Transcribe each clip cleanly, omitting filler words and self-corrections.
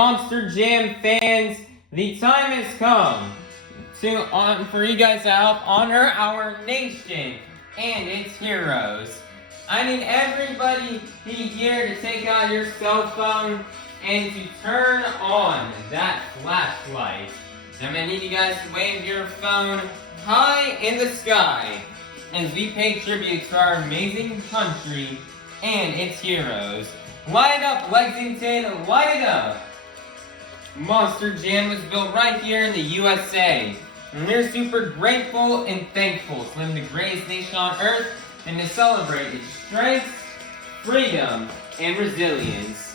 Monster Jam fans, the time has come for you guys to help honor our nation and its heroes. I need everybody here to take out your cell phone and to turn on that flashlight. I'm going to need you guys to wave your phone high in the sky as we pay tribute to our amazing country and its heroes. Light it up, Lexington, light it up! Monster Jam was built right here in the USA. And we're super grateful and thankful to live in the greatest nation on earth and to celebrate its strength, freedom, and resilience.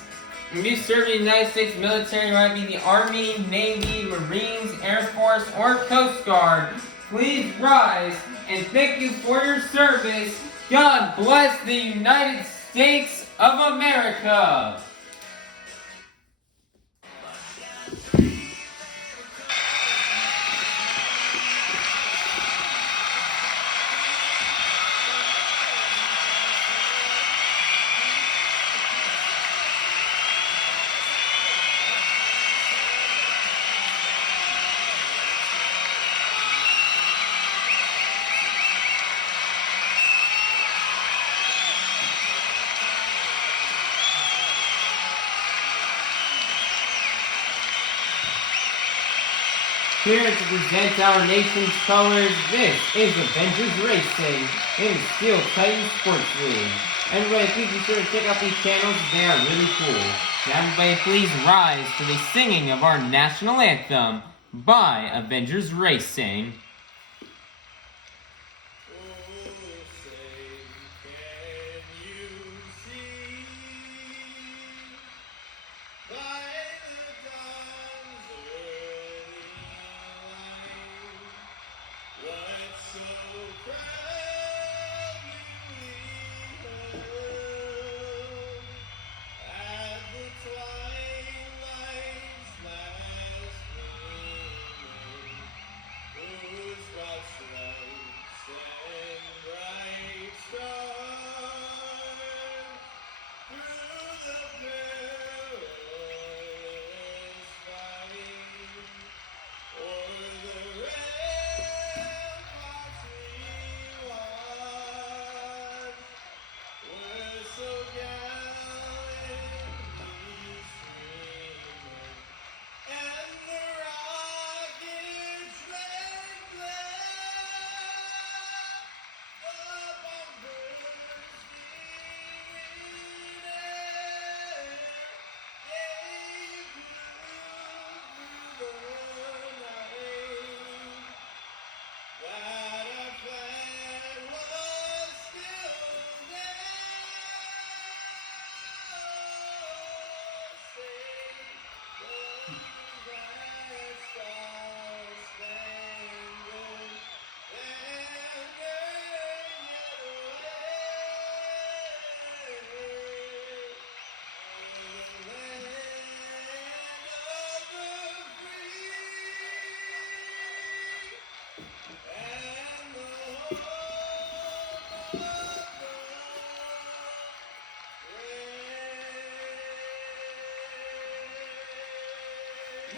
If you serve in the United States military, whether it be the Army, Navy, Marines, Air Force, or Coast Guard, please rise and thank you for your service. God bless the United States of America. Here to present our nation's colors, this is Avengers Racing in the Steel Titan Sports League. Everybody, please be sure to check out these channels, they are really cool. Now everybody, please rise to the singing of our national anthem by Avengers Racing.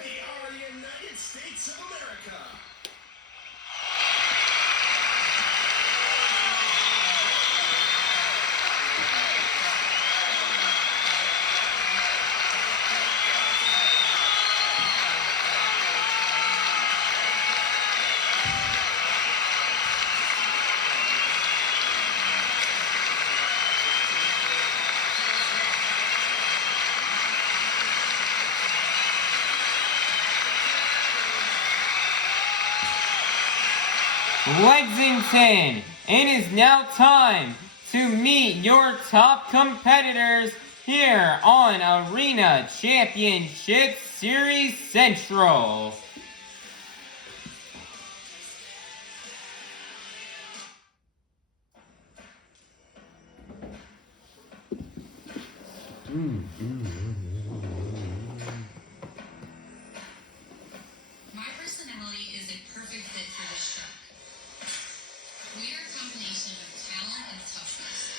We are the United States of America. Lexington, it is now time to meet your top competitors here on Arena Championship Series Central. My personality is a perfect fit for this truck. We are a combination of talent and toughness.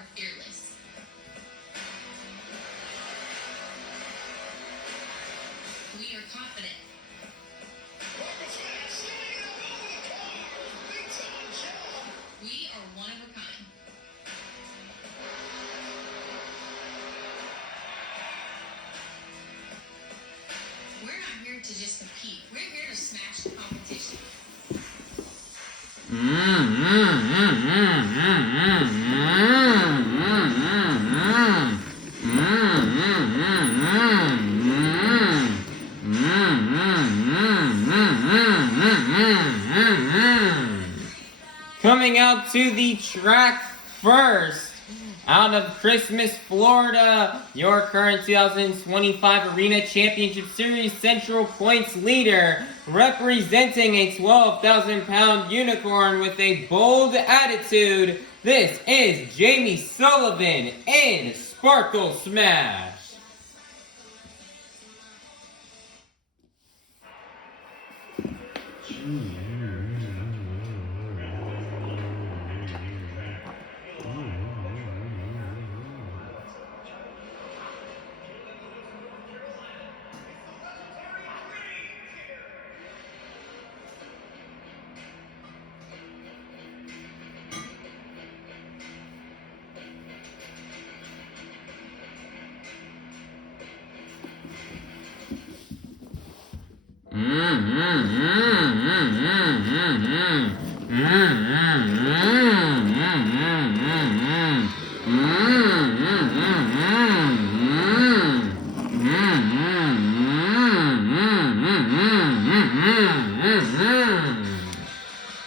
are fearless. We are confident. Rockets fans standing up over the cars. Big time job. We are one of a kind. We're not here to just compete. We're here to smash the competition. Coming out to the track first, out of Christmas, Florida, your current 2025 Arena Championship Series Central Points leader, representing a 12,000-pound unicorn with a bold attitude. This is Jamie Sullivan in Sparkle Smash.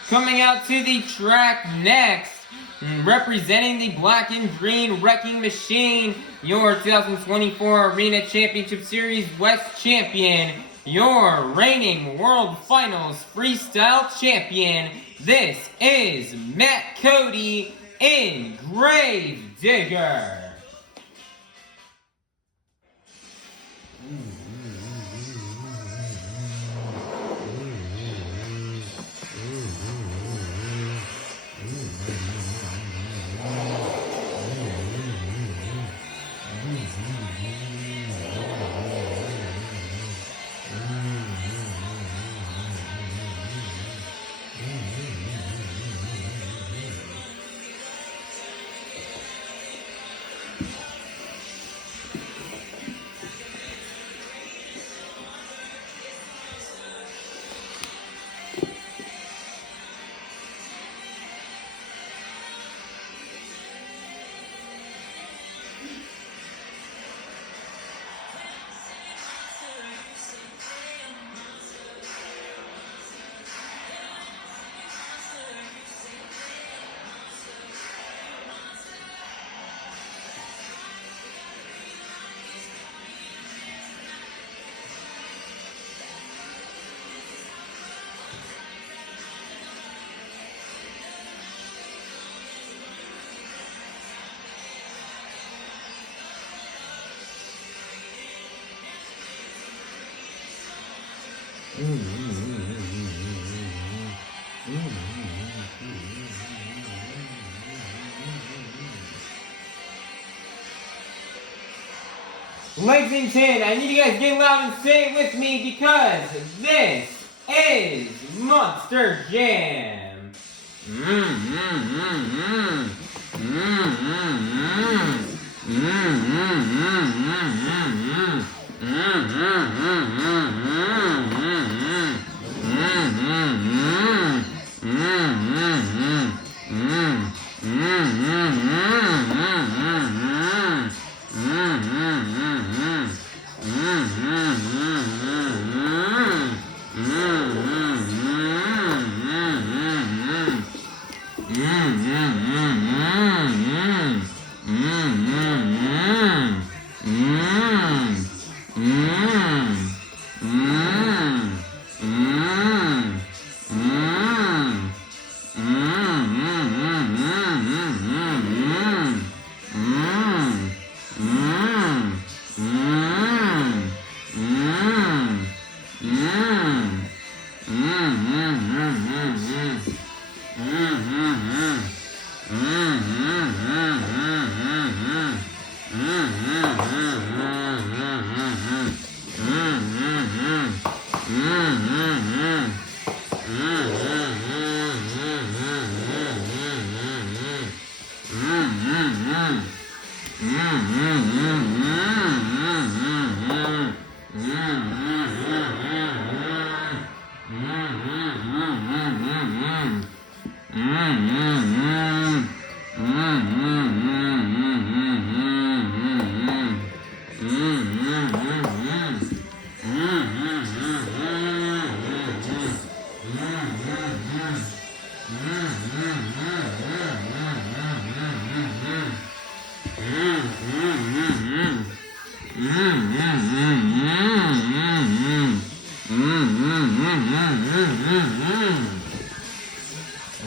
Coming out to the track next, representing the black and green Wrecking Machine, your 2024 Arena Championship Series West Champion, your reigning World Finals Freestyle Champion. This is Matt Cody in Grave Digger. Lexington, I need you guys to get loud and say it with me because this is Monster Jam.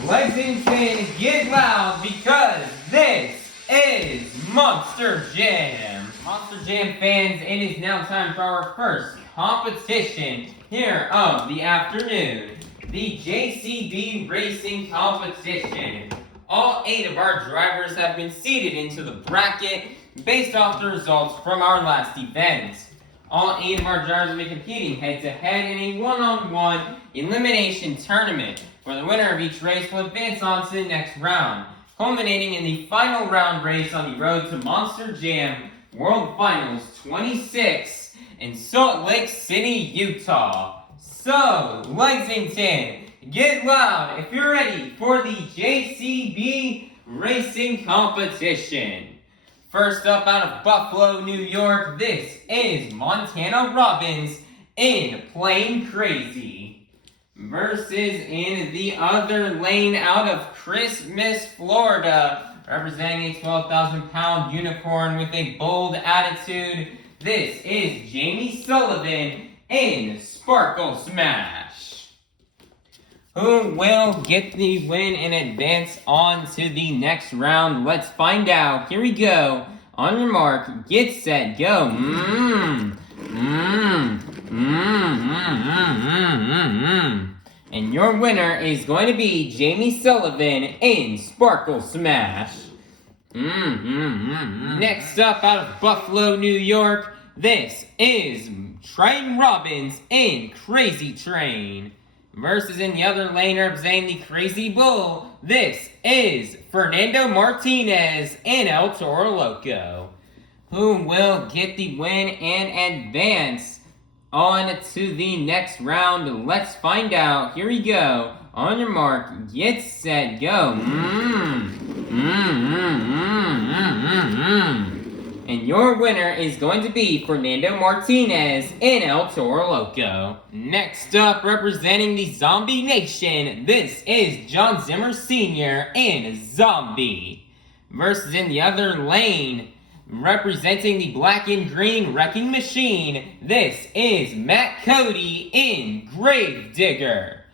Lexington, get loud because this is Monster Jam. Monster Jam fans, it is now time for our first competition here of the afternoon. The JCB Racing Competition. All 8 of our drivers have been seated into the bracket based off the results from our last event. All 8 of our drivers will be competing head-to-head in a one-on-one elimination tournament, where the winner of each race will advance on to the next round, culminating in the final round race on the road to Monster Jam World Finals 26 in Salt Lake City, Utah. So, Lexington, get loud if you're ready for the JCB Racing Competition. First up out of Buffalo, New York, this is Montana Robbins in Plain Krazy. Versus in the other lane out of Christmas, Florida, representing a 12,000-pound unicorn with a bold attitude, this is Jamie Sullivan in Sparkle Smash. Who will get the win and advance on to the next round? Let's find out. Here we go. On your mark, get set, go. And your winner is going to be Jamie Sullivan in Sparkle Smash. Next up out of Buffalo, New York, this is Triton Robbins in Crazy Train. Versus in the other lane representing the Crazy Bull, this is Fernando Martinez in El Toro Loco. Who will get the win and advance on to the next round? Let's find out. Here we go. On your mark, get set, go. And your winner is going to be Fernando Martinez in El Toro Loco. Next up, representing the Zombie Nation, this is Jon Zimmer Sr. in Zombie. Versus in the other lane, representing the Black and Green Wrecking Machine, this is Matt Cody in Gravedigger.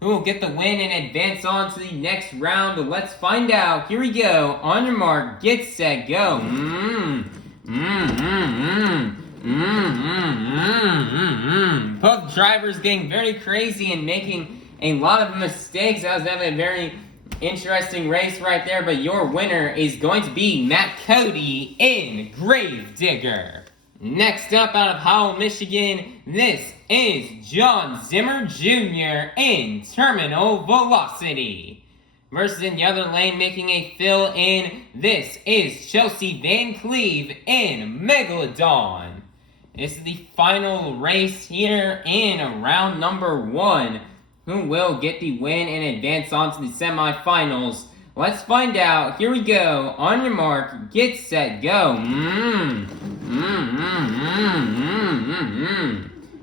Who will get the win and advance on to the next round? Let's find out. Here we go. On your mark, get set, go. Both drivers getting very crazy and making a lot of mistakes. That was definitely a very interesting race right there, but your winner is going to be Matt Cody in Gravedigger. Next up out of Howell, Michigan, this is Jon Zimmer Jr. in Terminal Velocity. Versus in the other lane making a fill-in, this is Chelsea Van Cleve in Megalodon. This is the final race here in round number 1. Who will get the win and advance on to the semifinals? Let's find out. Here we go. On your mark, get set, go.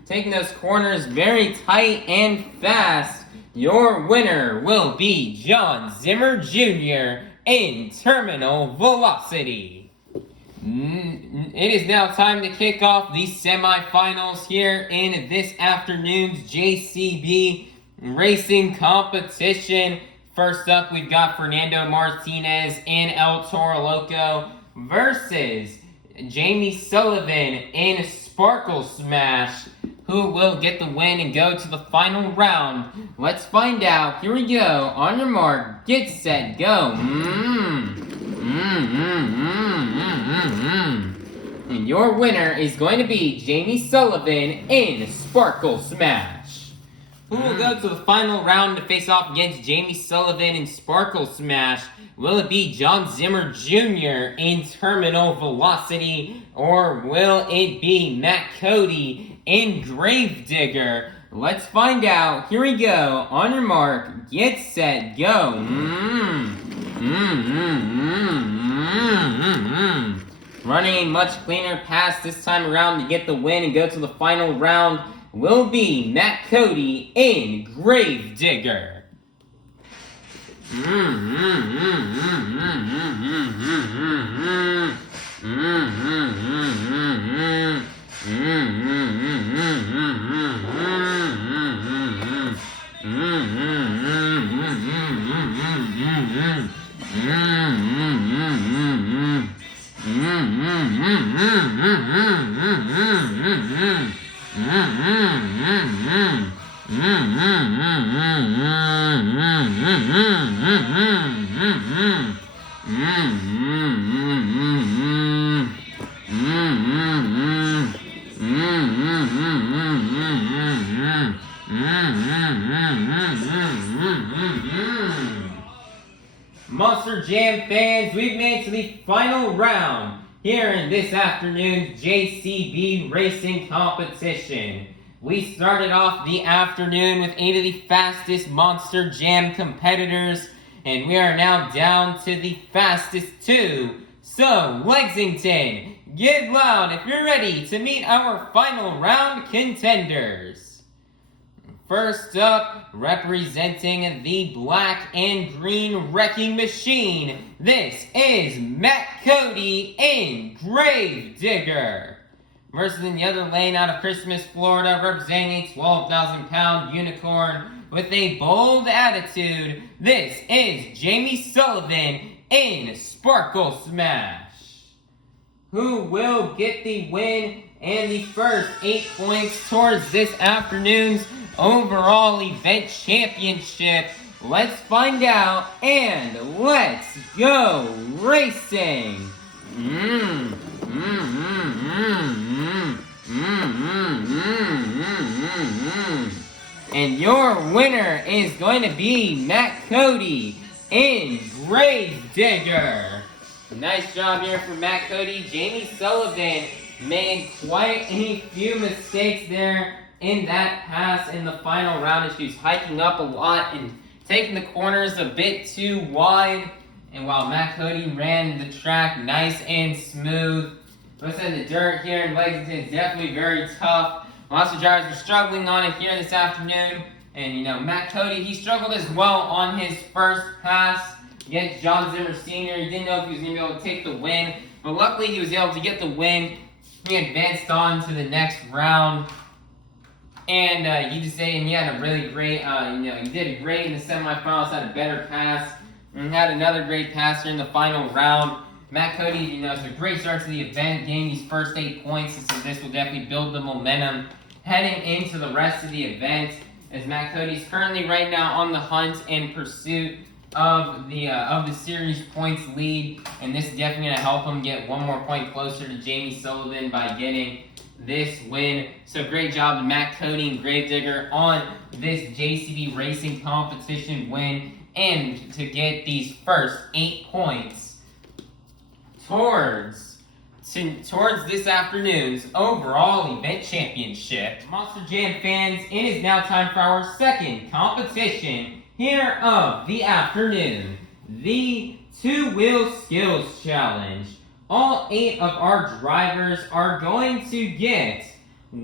Taking those corners very tight and fast. Your winner will be Jon Zimmer Jr. in Terminal Velocity. It is now time to kick off the semifinals here in this afternoon's JCB Racing Competition. First up, we've got Fernando Martinez in El Toro Loco versus Jamie Sullivan in Sparkle Smash. Who will get the win and go to the final round? Let's find out. Here we go. On your mark, get set, go. And your winner is going to be Jamie Sullivan in Sparkle Smash. Who will go to the final round to face off against Jamie Sullivan in Sparkle Smash? Will it be Jon Zimmer Jr. in Terminal Velocity? Or will it be Matt Cody in Gravedigger? Let's find out. Here we go. On your mark, get set, go. Running a much cleaner pass this time around to get the win and go to the final round will be Matt Cody in Gravedigger. Monster Jam fans, we've made it to the final round here in this afternoon's JCB racing competition. We started off the afternoon with 8 of the fastest Monster Jam competitors, and we are now down to the fastest 2. So, Lexington, get loud if you're ready to meet our final round contenders. First up, representing the black and green wrecking machine, this is Matt Cody in Gravedigger. Versus in the other lane out of Christmas, Florida, representing a 12,000-pound unicorn with a bold attitude, this is Jamie Sullivan in Sparkle Smash. Who will get the win and the first 8 points towards this afternoon's overall event championship? Let's find out, and let's go racing! And your winner is going to be Matt Cody in Gravedigger. Nice job here for Matt Cody. Jamie Sullivan made quite a few mistakes there in that pass in the final round. She was hiking up a lot and taking the corners a bit too wide. And while Matt Cody ran the track nice and smooth, most of the dirt here in Lexington is definitely very tough. Lots of drivers are struggling on it here this afternoon. And Matt Cody, he struggled as well on his first pass against Jon Zimmer Sr. He didn't know if he was going to be able to take the win, but luckily he was able to get the win. He advanced on to the next round. And you just say, and he had a really great, he did great in the semifinals, had a better pass, and had another great pass here in the final round. Matt Cody, it's a great start to the event, getting these first 8 points, so this will definitely build the momentum heading into the rest of the event, as Matt Cody's currently right now on the hunt in pursuit of the series points lead, and this is definitely going to help him get one more point closer to Jamie Sullivan by getting this win. So great job to Matt Cody and Gravedigger on this JCB racing competition win, and to get these first 8 points towards this afternoon's overall event championship. Monster Jam fans, it is now time for our second competition here of the afternoon, the Two-Wheel Skills Challenge. All 8 of our drivers are going to get 2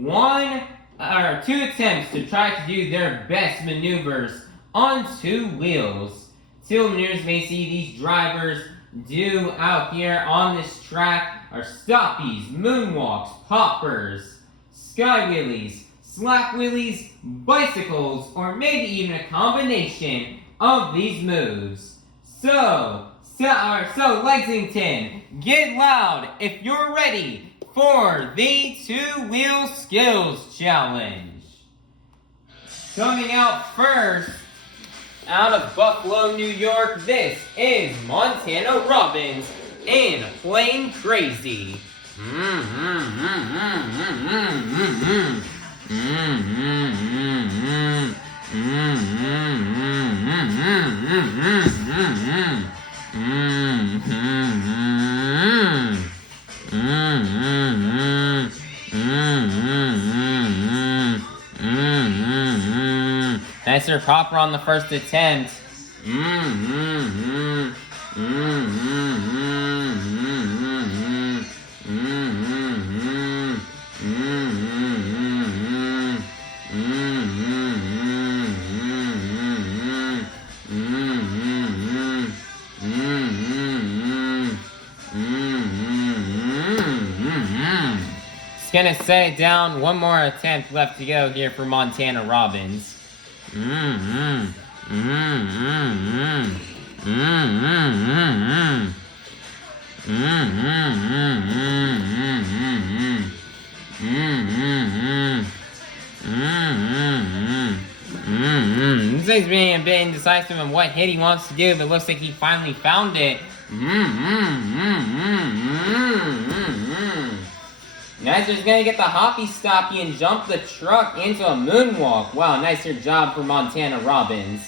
attempts to try to do their best maneuvers on 2 wheels. 2 maneuvers may see these drivers do out here on this track are stoppies, moonwalks, poppers, sky wheelies, slap wheelies, bicycles, or maybe even a combination of these moves. So Lexington, get loud if you're ready for the Two-Wheel Skills Challenge. Coming out first, out of Buffalo, New York, this is Montana Robbins in Plain Krazy. Nicer popper on the first attempt. Gonna set it down. One more attempt left to go here for Montana Robbins. This thing's being a bit indecisive on what hit he wants to do, but looks like he finally found it. Nicer's gonna get the hoppy stoppy and jump the truck into a moonwalk. Wow, nicer job for Montana Robbins.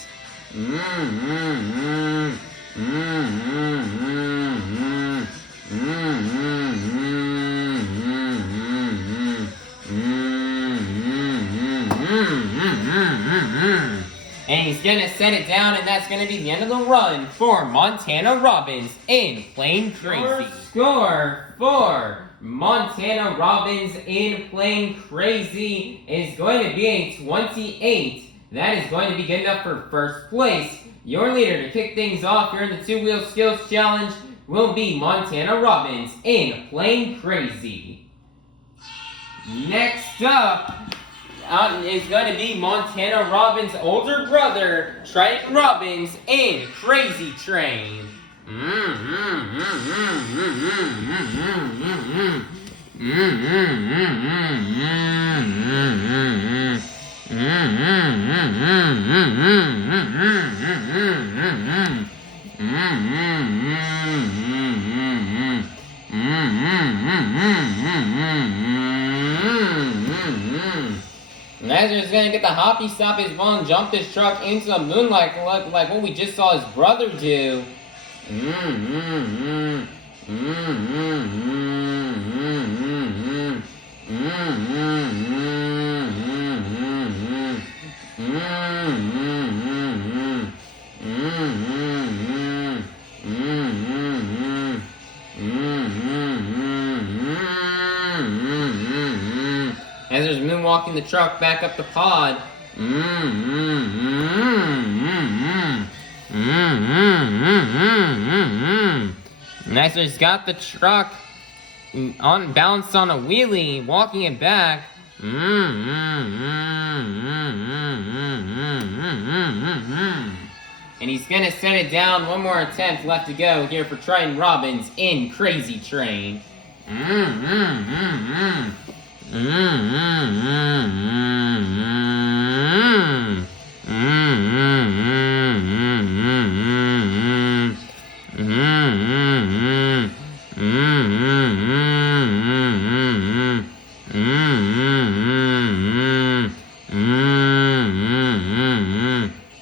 And he's gonna set it down, and that's gonna be the end of the run for Montana Robbins in Plain Krazy. Score for Montana Robbins in Plain Krazy is going to be a 28. That is going to be good enough for first place. Your leader to kick things off here in the two-wheel skills challenge will be Montana Robbins in Plain Krazy. Next up is going to be Montana Robbins' older brother, Triton Robbins, in Krazy Train. Nazar's gonna get the hoppy stop as well and jump this truck into the moonlight like what we just saw his brother do. Nazar's moonwalking the truck back up the pod. Nazar's got the truck balanced on a wheelie, walking it back. And he's gonna set it down. One more attempt left to go here for Triton Robbins in Krazy Train.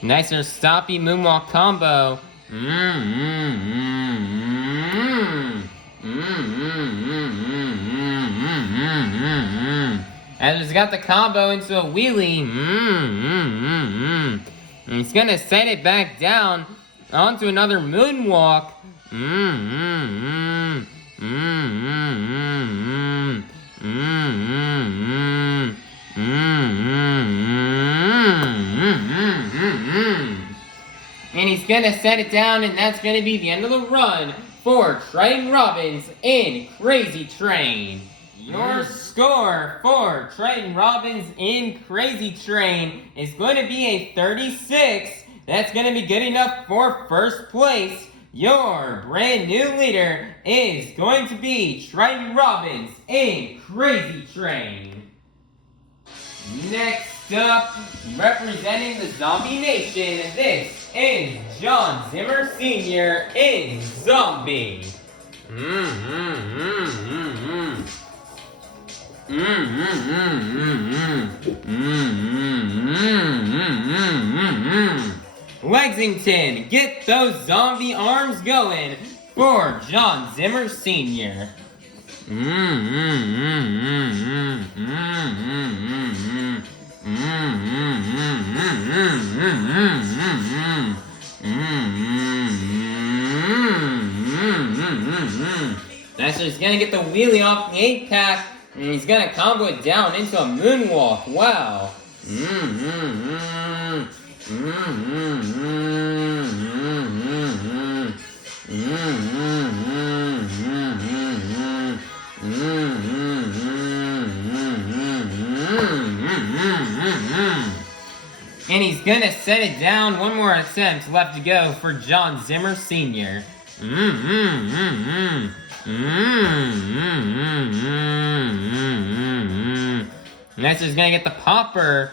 Nicer stoppy moonwalk combo. Azra's got the combo into a wheelie. And he's gonna set it back down onto another moonwalk. And he's gonna set it down, and that's gonna be the end of the run for Triton Robbins in Krazy Train. Your score for Triton Robbins in Krazy Train is going to be a 36. That's going to be good enough for first place. Your brand new leader is going to be Triton Robbins in Krazy Train. Next up, representing the Zombie Nation, this is Jon Zimmer Sr. in Zombie. Lexington, get those zombie arms going for Jon Zimmer Sr. Nestor's gonna get the wheelie off the 8-pack, and he's gonna combo it down into a moonwalk. Wow. And he's gonna set it down. One more attempt left to go for Jon Zimmer Sr. Nestor's gonna get the popper.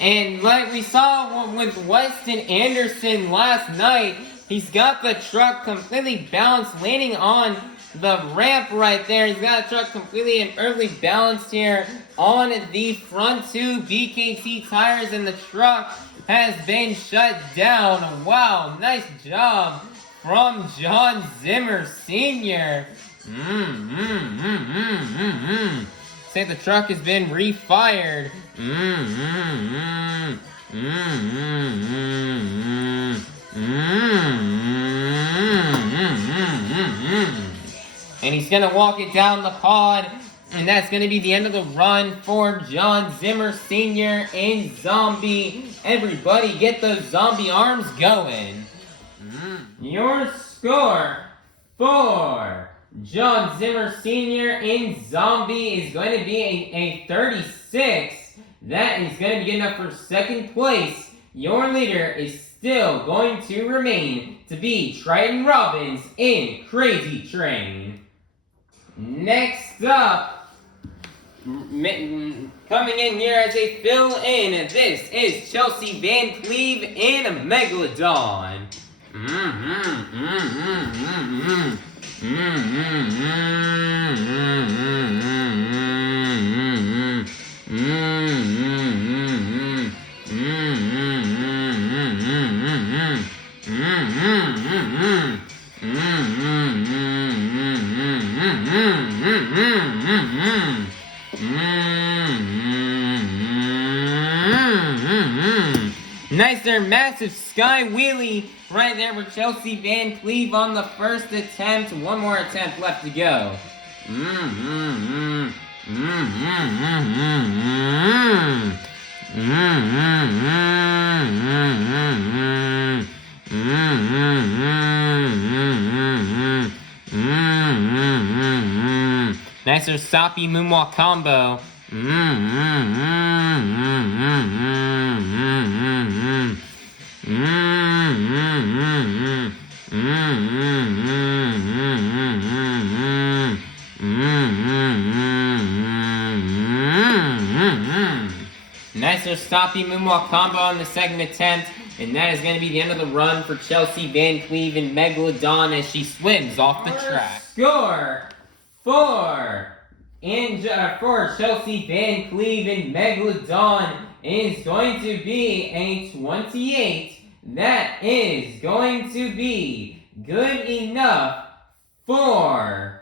And like we saw with Weston Anderson last night, he's got the truck completely balanced, landing on the ramp right there. He's got a truck completely and perfectly balanced here on the front two BKT tires, and the truck has been shut down. Wow, nice job from Jon Zimmer Sr. Say the truck has been refired. And he's gonna walk it down the pod, and that's gonna be the end of the run for Jon Zimmer Sr. and Zombie. Everybody get those zombie arms going. Your score for Jon Zimmer Sr. and Zombie is going to be a 36. That is going to be good enough for second place. Your leader is still going to remain to be Triton Robbins in Krazy Train. Next up, coming in here as a fill-in, this is Chelsea Van Cleve in Megalodon. Nice there, massive sky wheelie right there for Chelsea Van Cleve on the first attempt. One more attempt left to go. Nice there, soppy moonwalk combo. Nicer stoppy moonwalk combo on the second attempt, and that is going to be the end of the run for Chelsea Van Cleve and Megalodon as she swims off the track. Score for Chelsea Van Cleve and Megalodon is going to be a 28. That is going to be good enough for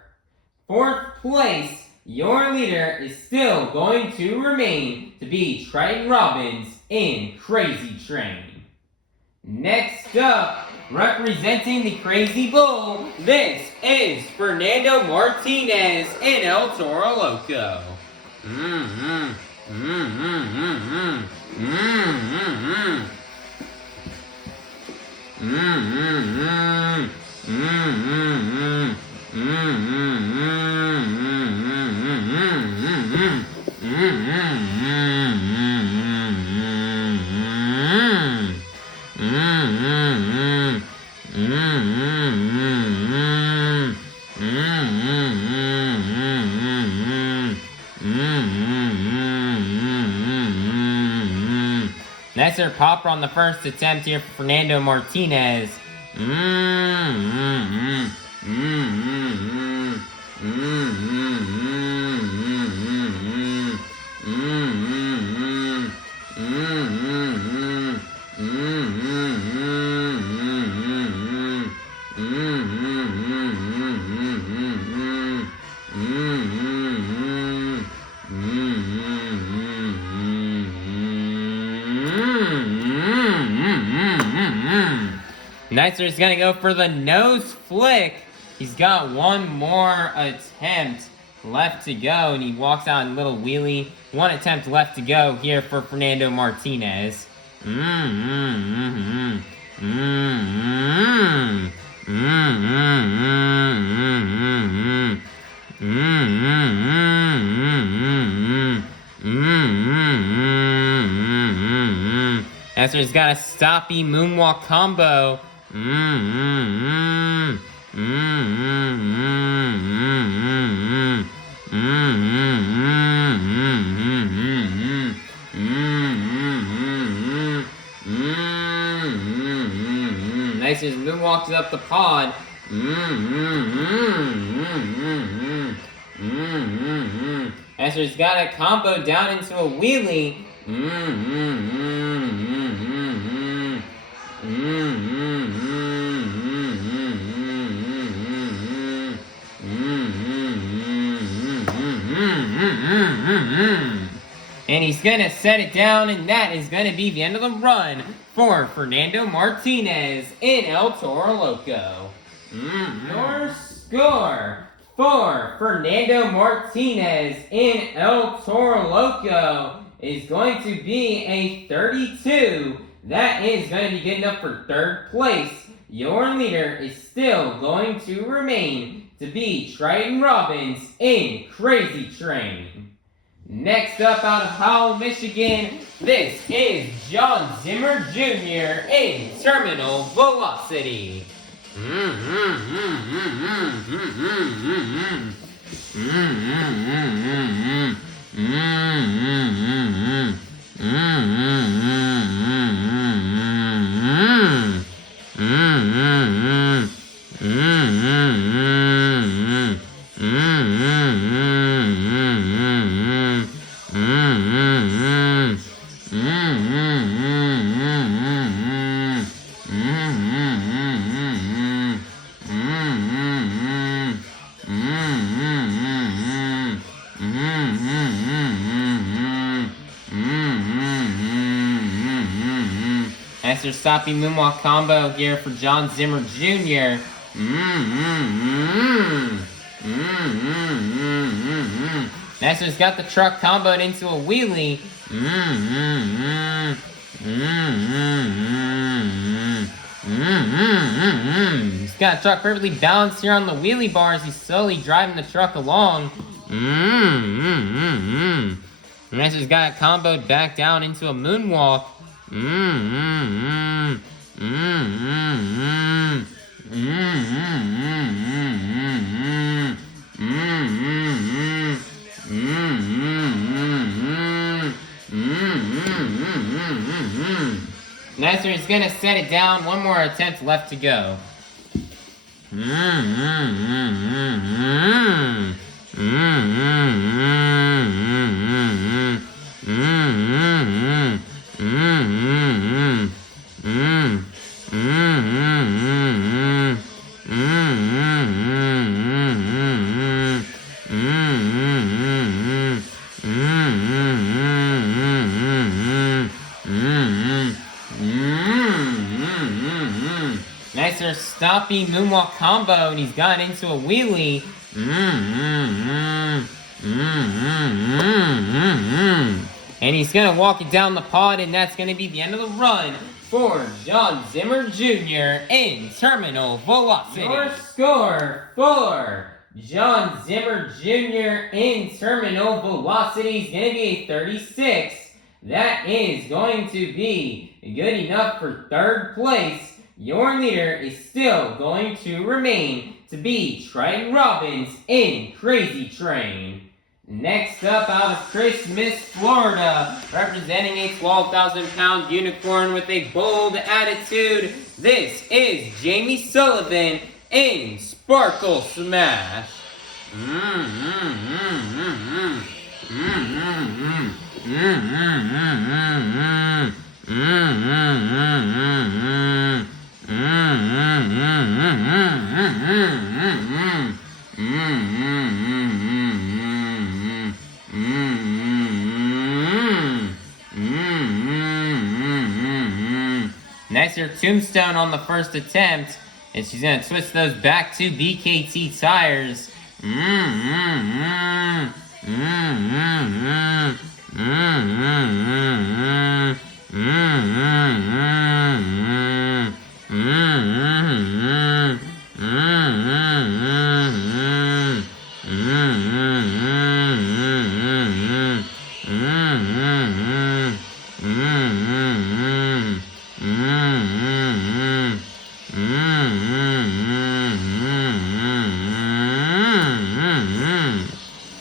fourth place. Your leader is still going to remain to be Triton Robbins in Krazy Train. Next up, representing the Crazy Bull, this is Fernando Martinez in El Toro Loco. Nice there popper on the first attempt here for Fernando Martinez. Nicer's gonna go for the nose flick. He's got one more attempt left to go, and he walks out in a little wheelie. One attempt left to go here for Fernando Martinez. Nicer's got a stoppy moonwalk combo. Nicer's moonwalks up the pod. Nicer's got a combo down into a wheelie. And he's gonna set it down, and that is gonna be the end of the run for Fernando Martinez in El Toro Loco. Your score for Fernando Martinez in El Toro Loco is going to be a 32. That is going to be good enough for third place. Your leader is still going to remain to be Triton Robbins in Krazy Train. Next up out of Howell, Michigan, this is Jon Zimmer Sr. in Terminal Velocity. Master stopping moonwalk combo here for Jon Zimmer Jr. Master's got the truck comboed into a wheelie. He's got a truck perfectly balanced here on the wheelie bars. He's slowly driving the truck along. Master's got it comboed back down into a moonwalk. Nicer is gonna set it down. One more attempt left to go. Nicer stoppy moonwalk combo, and he's gotten into a wheelie. And he's gonna walk it down the pod, and that's gonna be the end of the run for Jon Zimmer Jr. in Terminal Velocity. Your score for Jon Zimmer Jr. in Terminal Velocity is gonna be a 36. That is going to be good enough for third place. Your leader is still going to remain to be Triton Robbins in Krazy Train. Next up out of Christmas, Florida, representing a 12,000-pound unicorn with a bold attitude, this is Jamie Sullivan in Sparkle Smash. Nicer tombstone on the first attempt. And she's gonna twist those back to BKT tires.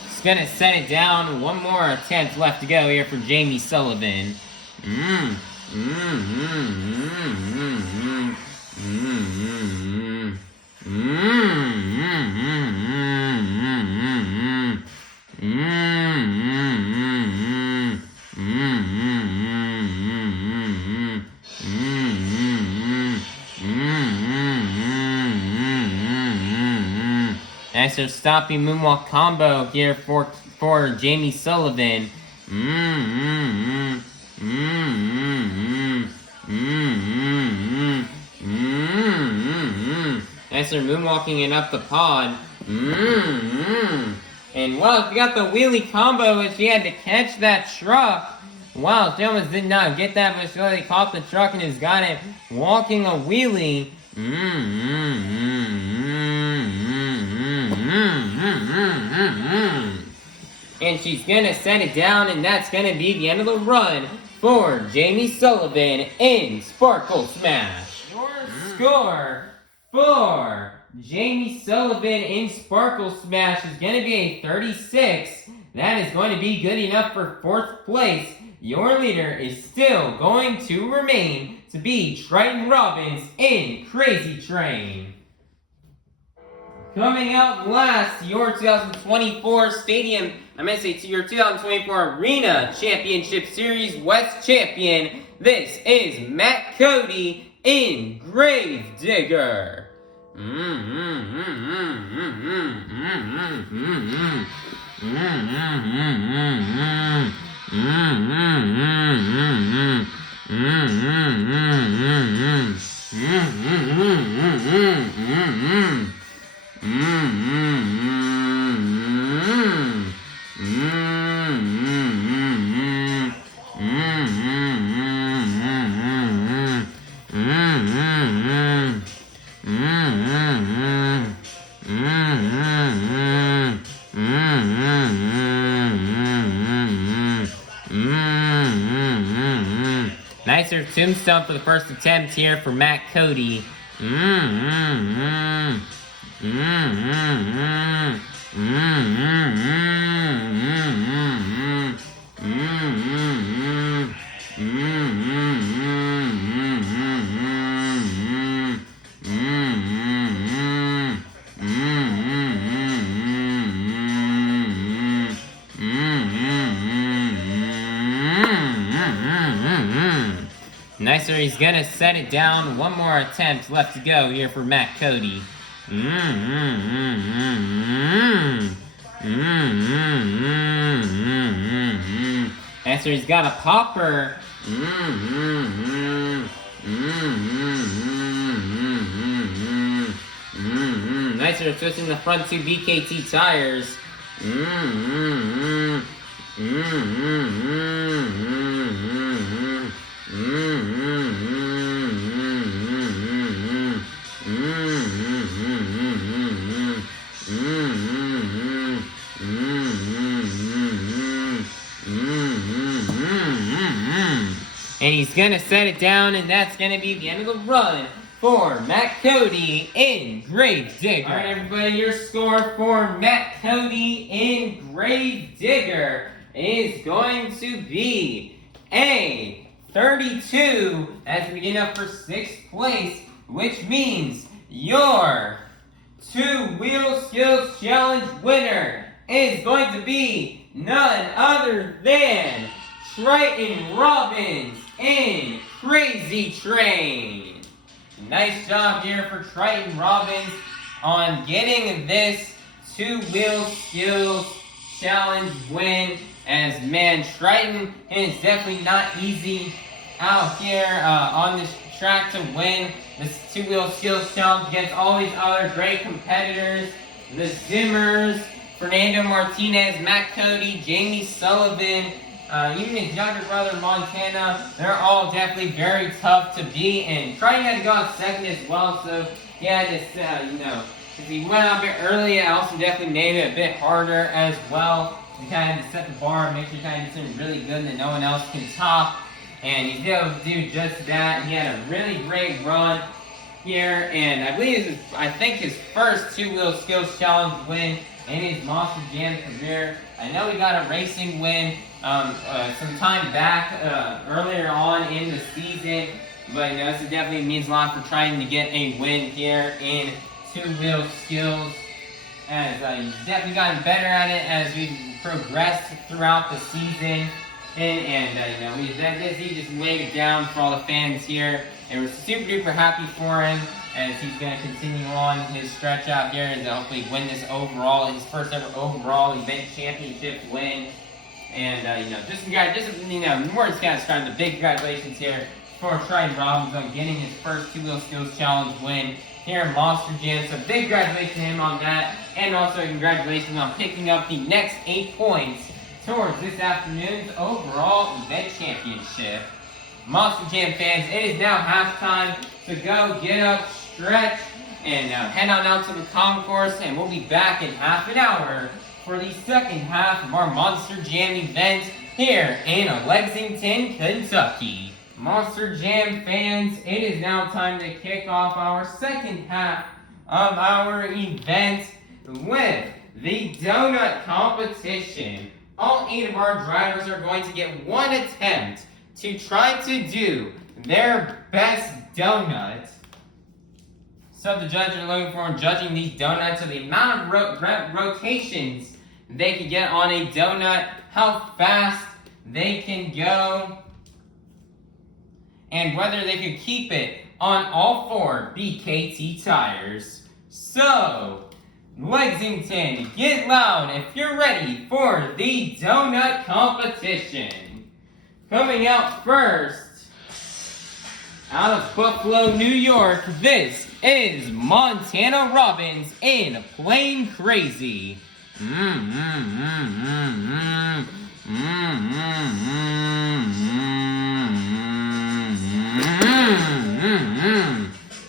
Just gonna set it down. One more attempt left to go here for Jamie Sullivan. Nicer stopping moonwalk combo here for Jamie Sullivan. Nicer moonwalking it up the pod. And well, she got the wheelie combo, but she had to catch that truck. Wow, she almost did not get that, but she really caught the truck and has got it walking a wheelie. And she's gonna set it down, and that's gonna be the end of the run for Jamie Sullivan in Sparkle Smash. Your score for Jamie Sullivan in Sparkle Smash is gonna be a 36. That is going to be good enough for 4th place. Your leader is still going to remain to be Triton Robbins in Krazy Train. Coming out last, your 2024 Stadium, your 2024 Arena Championship Series West Champion. This is Matt Cody in Grave Digger. Nicer tombstone for the first attempt here for Matt Cody. Nicer, he's gonna set it down. One more attempt left to go here for Matt Cody. Nicer, he's got a popper. Nicer, twisting the front two BKT tires. And he's gonna set it down, and that's gonna be the end of the run for Matt Cody in Grave Digger. Alright, everybody, your score for Matt Cody in Grave Digger is going to be a 32. That's gonna be enough for 6th place, which means your 2-Wheel Skills Challenge winner is going to be none other than Triton Robbins in Krazy Train. Nice job here for Triton Robbins on getting this 2-Wheel Skills Challenge win. As man, Triton is definitely not easy out here on this track to win this two-wheel skills challenge against all these other great competitors. The Zimmers, Fernando Martinez, Matt Cody, Jamie Sullivan, even his younger brother Montana. They're all definitely very tough to beat. And Triton had to go out second as well, so yeah, just if he went out a bit early, it also definitely made it a bit harder as well. To kind of set the bar and make sure you kind of do something really good that no one else can top. And he's able to do just that. He had a really great run here, and I think his first two-wheel skills challenge win in his Monster Jam career. I know he got a racing win some time back earlier on in the season, but this definitely means a lot for trying to get a win here in two-wheel skills. As he's definitely gotten better at it as we progressed throughout the season. He just laid it down for all the fans here. And we're super duper happy for him as he's going to continue on his stretch out here and hopefully win this his first ever overall event championship win. And, more than kind of starting the big congratulations here for Triton Robbins on getting his first two-wheel skills challenge win here in Monster Jam. So big congratulations to him on that. And also congratulations on picking up the next 8 points towards this afternoon's overall event championship. Monster Jam fans, it is now halftime, so go get up, stretch, and head on out to the concourse, and we'll be back in half an hour for the second half of our Monster Jam event here in Lexington, Kentucky. Monster Jam fans, it is now time to kick off our second half of our event with the donut competition. All 8 of our drivers are going to get one attempt to try to do their best donut. So the judges are looking for judging these donuts, so the amount of rotations they can get on a donut, how fast they can go, and whether they can keep it on all 4 BKT tires. So, Lexington, get loud if you're ready for the donut competition. Coming out first, out of Buffalo, New York, this is Montana Robbins in Plain Krazy.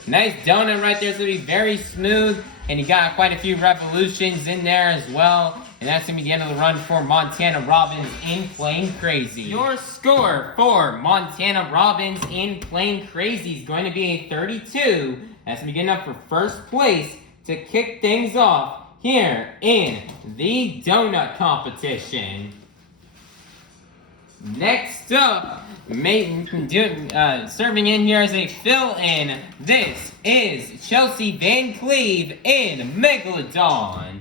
Nice donut right there, it's gonna be very smooth, and you got quite a few revolutions in there as well. And that's going to be the end of the run for Montana Robbins in Plain Krazy. Your score for Montana Robbins in Plain Krazy is going to be a 32. That's going to be good enough for first place to kick things off here in the donut competition. Next up, serving in here as a fill-in, this is Chelsea Van Cleve in Megalodon.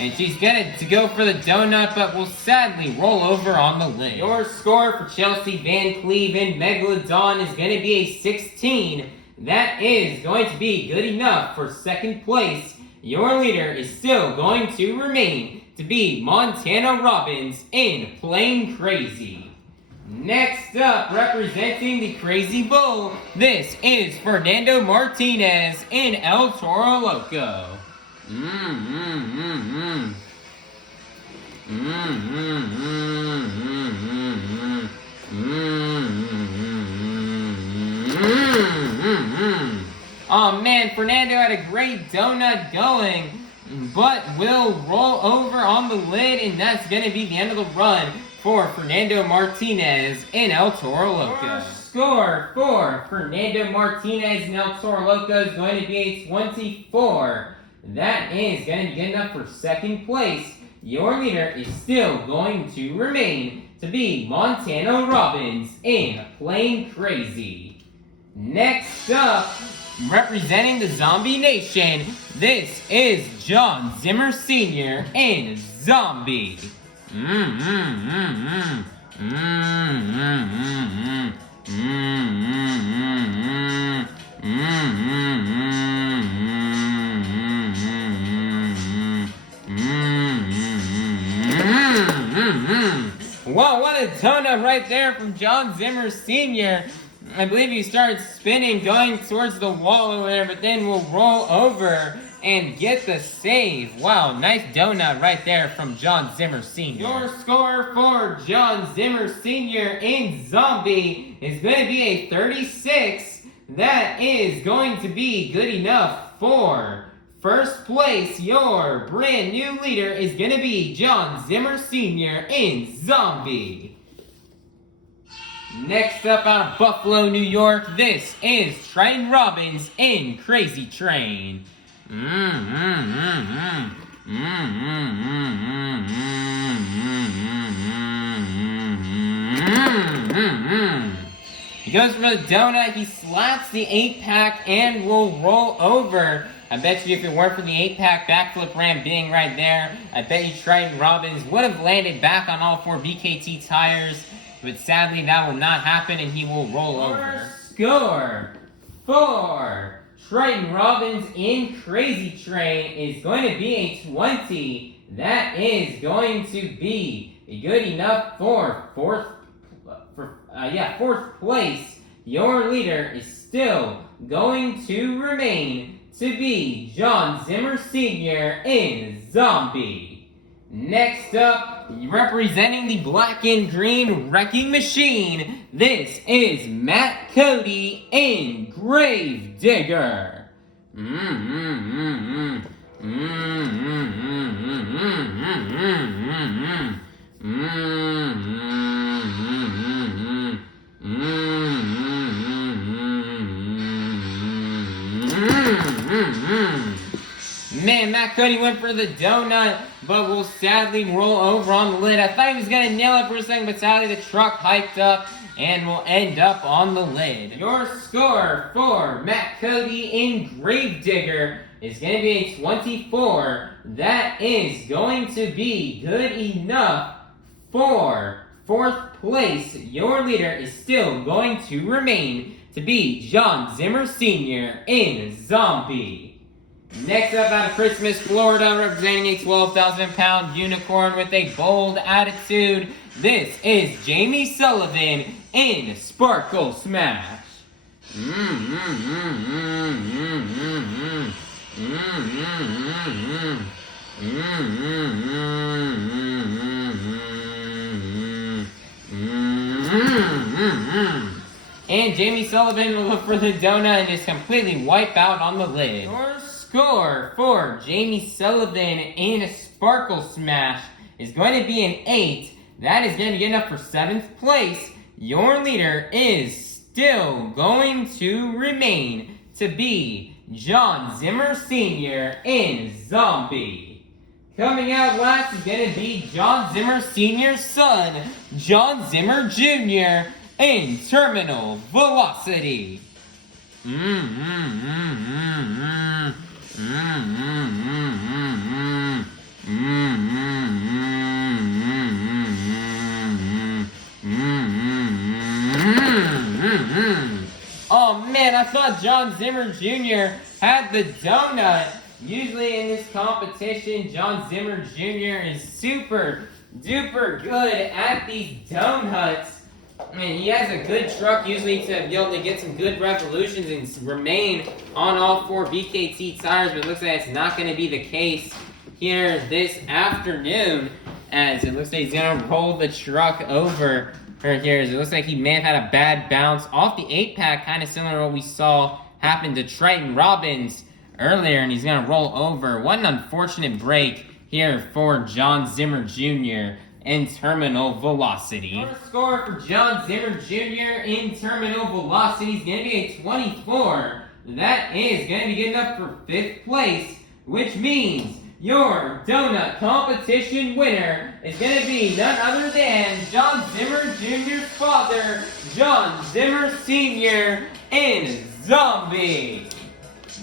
And she's going to go for the donut, but will sadly roll over on the lid. Your score for Chelsea Van Cleve in Megalodon is going to be a 16. That is going to be good enough for second place. Your leader is still going to remain to be Montana Robbins in Plain Krazy. Next up, representing the Krazy Bull, this is Fernando Martinez in El Toro Loco. Oh man, Fernando had a great donut going, but will roll over on the lid, and that's going to be the end of the run for Fernando Martinez in El Toro Loco. Your score for Fernando Martinez in El Toro Loco is going to be a 24. That is going to be good enough for second place. Your leader is still going to remain to be Montana Robbins in Plain Krazy. Next up, representing the Zombie Nation, this is Jon Zimmer Sr. in Zombie. Whoa, what a donut right there from Jon Zimmer Sr. I believe he started spinning, going towards the wall over there, but then will roll over and get the save. Wow, nice donut right there from Jon Zimmer Sr. Your score for Jon Zimmer Sr. in Zombie is going to be a 36. That is going to be good enough for first place. Your brand new leader is going to be Jon Zimmer Sr. in Zombie. Next up out of Buffalo, New York, this is Triton Robbins in Crazy Train. He goes for the donut, he slaps the 8-pack and will roll over. I bet you if it weren't for the 8-pack backflip ramp being right there, I bet you Triton Robbins would have landed back on all 4 BKT tires. But sadly, that will not happen, and he will roll over. Score for Triton Robbins in Crazy Train is going to be a 20. That is going to be good enough for fourth place. Your leader is still going to remain to be Jon Zimmer Sr. in Zombie. Next up, representing the black and green wrecking machine, this is Matt Cody in Grave Digger. Man, Matt Cody went for the donut, but will sadly roll over on the lid. I thought he was going to nail it for a second, but sadly the truck hiked up and will end up on the lid. Your score for Matt Cody in Gravedigger is going to be a 24. That is going to be good enough for fourth place. Your leader is still going to remain to be Jon Zimmer Sr. in Zombie. Next up out of Christmas, Florida, representing a 12,000-pound unicorn with a bold attitude, this is Jamie Sullivan in Sparkle Smash. And Jamie Sullivan will look for the donut and just completely wipe out on the lid. Your score for Jamie Sullivan in Sparkle Smash is going to be an 8. That is going to get up for 7th place. Your leader is still going to remain to be Jon Zimmer Sr. in Zombie. Coming out last is going to be Jon Zimmer Sr.'s son, Jon Zimmer Jr. in Terminal Velocity. Oh man, I thought Jon Zimmer Jr. had the donut. Usually in this competition, Jon Zimmer Jr. is super duper good at these donuts. I mean, he has a good truck usually to be able to get some good revolutions and remain on all 4 BKT tires, but it looks like it's not going to be the case here this afternoon, as it looks like he's going to roll the truck over here. As it looks like he may have had a bad bounce off the 8-pack, kind of similar to what we saw happen to Triton Robbins earlier, and he's going to roll over. What an unfortunate break here for Jon Zimmer Jr. in Terminal Velocity. Your score for Jon Zimmer Jr. in Terminal Velocity is going to be a 24. That is going to be good enough for 5th place, which means your donut competition winner is going to be none other than Jon Zimmer Jr.'s father, Jon Zimmer Sr. in Zombie.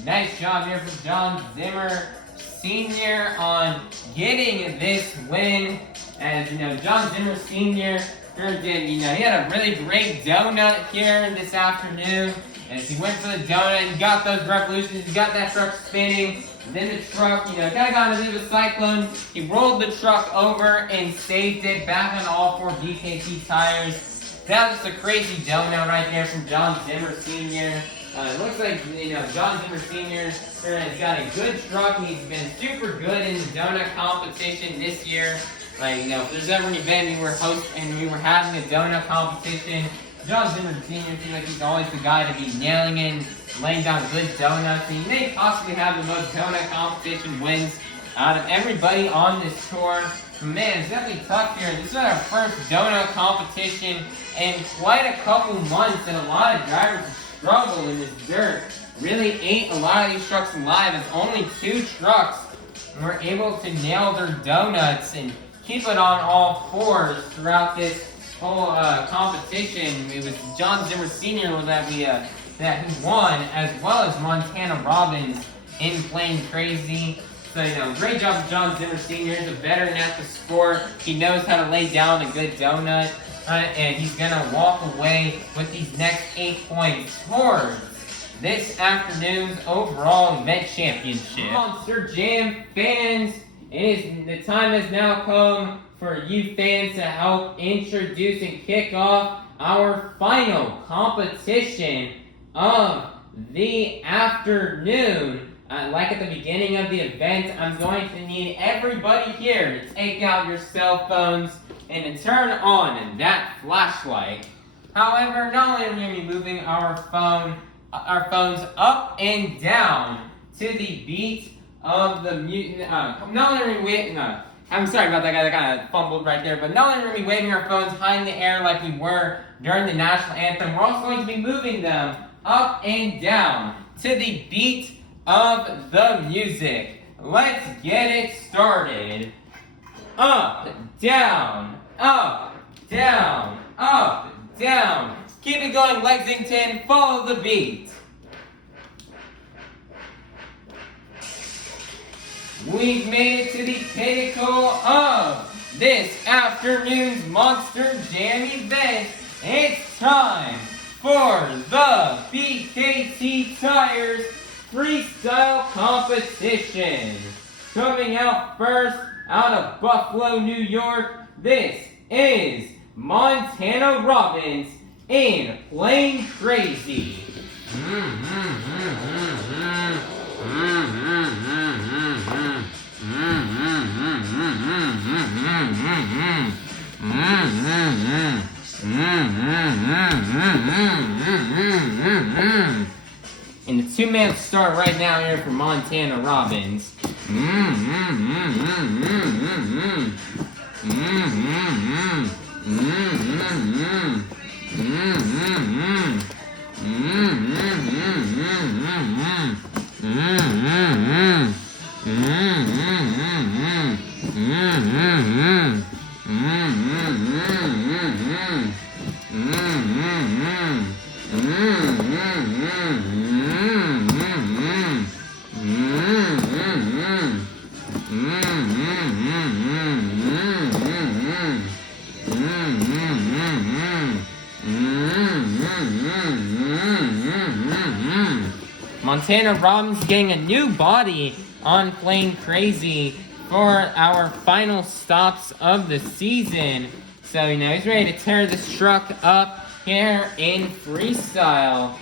Nice job here for Jon Zimmer Sr. on getting this win. As you know, Jon Zimmer Sr. he had a really great donut here this afternoon. As he went for the donut, he got those revolutions, he got that truck spinning. Then the truck, kind of got a bit of a cyclone. He rolled the truck over and saved it back on all 4 BKT tires. That was a crazy donut right there from Jon Zimmer Sr. It looks like, Jon Zimmer Sr. has got a good truck. He's been super good in the donut competition this year. Like, if there's ever an event we were hosting and we were having a donut competition, Jon Zimmer Sr. seems like he's always the guy to be nailing it and laying down good donuts. And he may possibly have the most donut competition wins out of everybody on this tour. Man, it's definitely tough here. This is our first donut competition in quite a couple months, and a lot of drivers struggle in this dirt. Really ain't a lot of these trucks alive. It's only 2 trucks were able to nail their donuts and keep it on all 4s throughout this whole competition. It was Jon Zimmer Sr. that he won, as well as Montana Robbins in playing Krazy. So, great job of Jon Zimmer Sr. He's a veteran at the sport. He knows how to lay down a good donut. And he's going to walk away with these next 8 points towards this afternoon's overall event championship. Monster Jam fans, the time has now come for you fans to help introduce and kick off our final competition of the afternoon. Like at the beginning of the event, I'm going to need everybody here to take out your cell phones and to turn on that flashlight. However, not only are we going to be moving our phones up and down to the beat of the mutant. Not only are we waiting. I'm sorry about that guy that kind of fumbled right there. But not only are we waving our phones high in the air like we were during the national anthem, we're also going to be moving them up and down to the beat of the music. Let's get it started. Up, down, up, down, up, down. Keep it going, Lexington. Follow the beat. We've made it to the pinnacle of this afternoon's Monster Jam event. It's time for the BKT Tires Freestyle Competition. Coming out first, out of Buffalo, New York, this is Montana Robbins in Playing Krazy. And the 2-man start right now here for Montana Robbins. Montana Robbins getting a new body on Playing Krazy for our final stops of the season. So, he's ready to tear this truck up here in freestyle.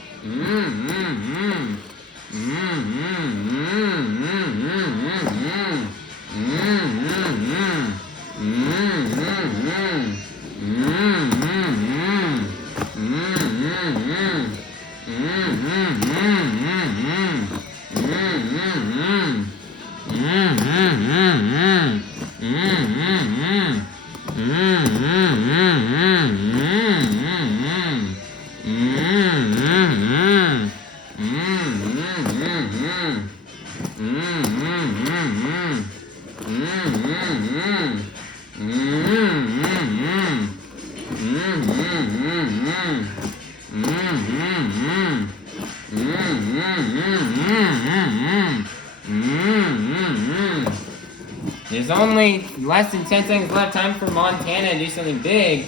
There's only less than 10 seconds left. Time for Montana to do something big.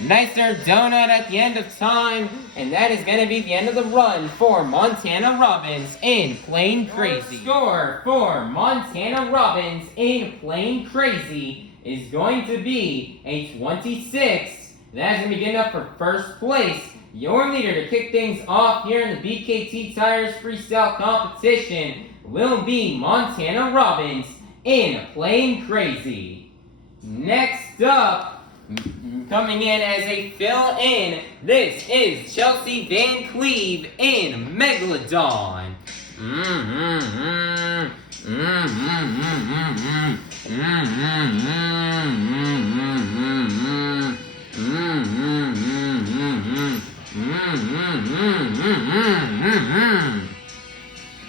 Nicer donut at the end of time, and that is going to be the end of the run for Montana Robbins in Plain Krazy. Score for Montana Robbins in Plain Krazy is going to be a 26. That is going to be good enough for first place. Your leader to kick things off here in the BKT Tires Freestyle competition will be Montana Robbins in Plain Krazy. Next up, coming in as a fill-in, this is Chelsea Van Cleve in Megalodon.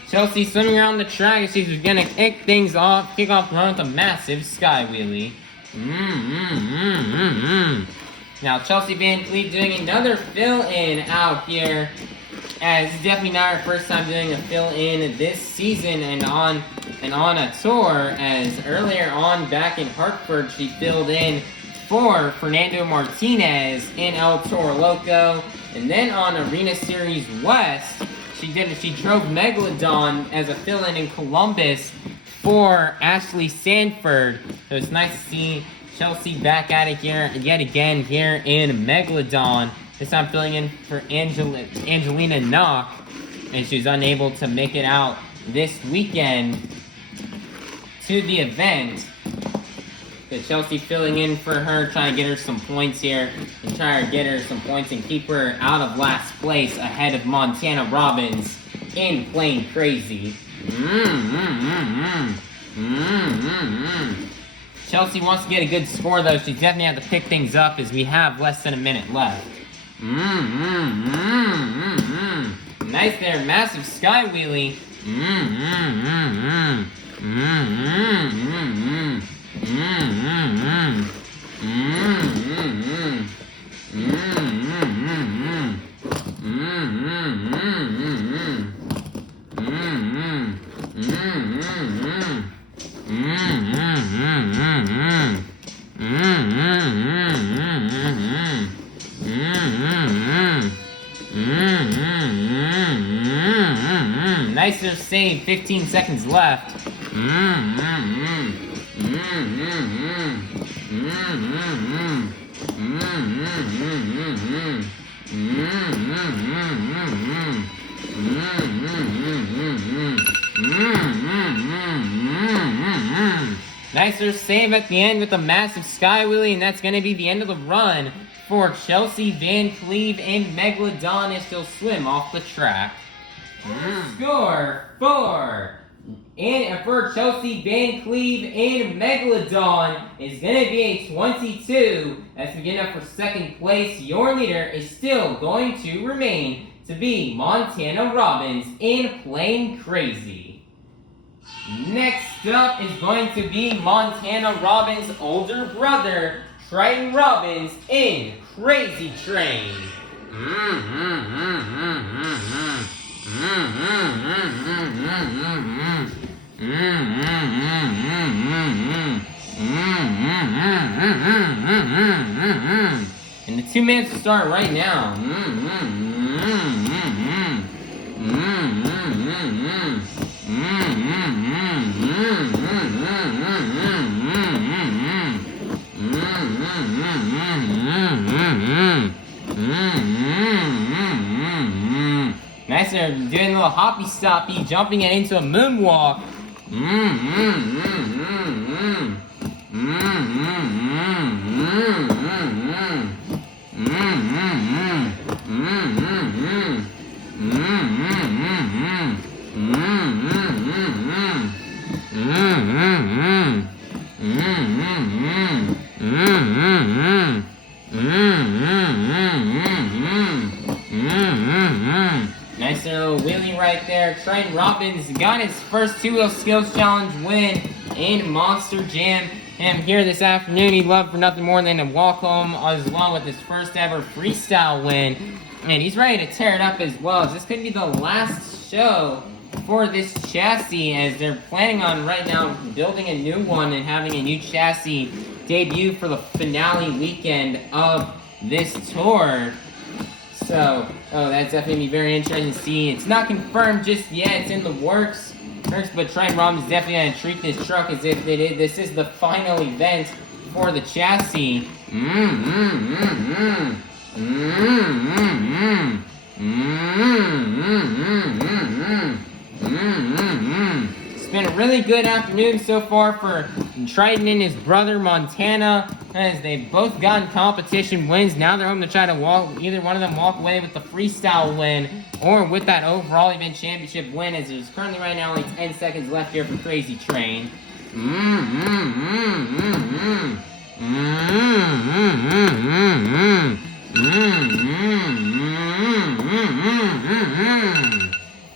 Chelsea swimming around the track as she's gonna kick off the run with a massive sky wheelie. Now Chelsea Van Cleve doing another fill-in out here, as it's definitely not her first time doing a fill-in this season and on a tour, as earlier on back in Hartford she filled in for Fernando Martinez in El Toro Loco, and then on Arena Series West she drove Megalodon as a fill-in in Columbus for Ashley Sanford. So it's nice to see Chelsea back at it here yet again here in Megalodon. This time filling in for Angelina Nock, and she was unable to make it out this weekend to the event. So Chelsea filling in for her, trying to get her some points here and try to get her some points and keep her out of last place ahead of Montana Robbins in Plain Krazy. Chelsea wants to get a good score though. She definitely has to pick things up as we have less than a minute left. Nice there, massive sky wheelie. Nicer save, 15 seconds left. Nicer save at the end with a massive sky wheelie, and that's going to be the end of the run for Chelsea Van Cleve and Megalodon as she'll swim off the track. Score for Chelsea Van Cleve and Megalodon is going to be a 22. That's good enough for second place. Your leader is still going to remain to be Montana Robbins in Plain Krazy. Next up is going to be Montana Robbins' older brother, Triton Robbins, in Krazy Train. And the 2 minutes will start right now. Nice, they're doing a little hoppy stoppy, jumping it into a moonwalk. Nice little wheelie right there. Triton Robbins got his first 2-wheel skills challenge win in Monster Jam. And here this afternoon, he'd love for nothing more than to walk home as well with his first ever freestyle win. And he's ready to tear it up as well. This could be the last show for this chassis, as they're planning on right now building a new one and having a new chassis debut for the finale weekend of this tour. So, that's definitely very interesting to see. It's not confirmed just yet. It's in the works. But Triton Robbins is definitely going to treat this truck as if this is the final event for the chassis. It's been a really good afternoon so far for Triton and his brother Montana, as they've both gotten competition wins. Now they're hoping to try to either one of them walk away with the freestyle win or with that overall event championship win, as there's currently right now only 10 seconds left here for Krazy Train.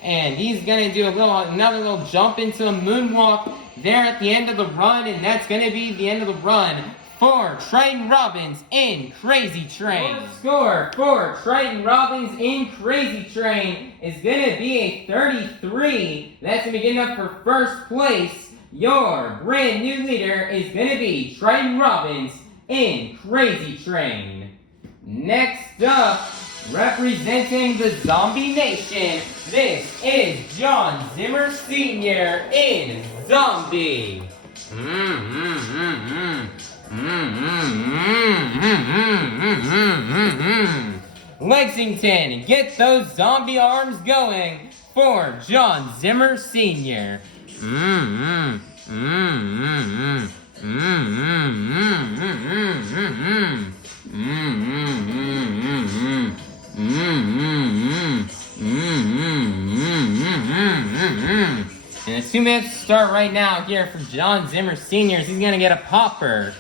And he's gonna do another little jump into a moonwalk there at the end of the run, and that's gonna be the end of the run for Triton Robbins in Krazy Train. The score for Triton Robbins in Krazy Train is gonna be a 33. That's gonna be good enough for first place. Your brand new leader is gonna be Triton Robbins in Krazy Train. Next up, representing the Zombie Nation, this is Jon Zimmer Sr. in Zombie. Lexington, get those zombie arms going for Jon Zimmer Sr. And the 2 minutes start right now here for Jon Zimmer Sr. He's gonna get a popper.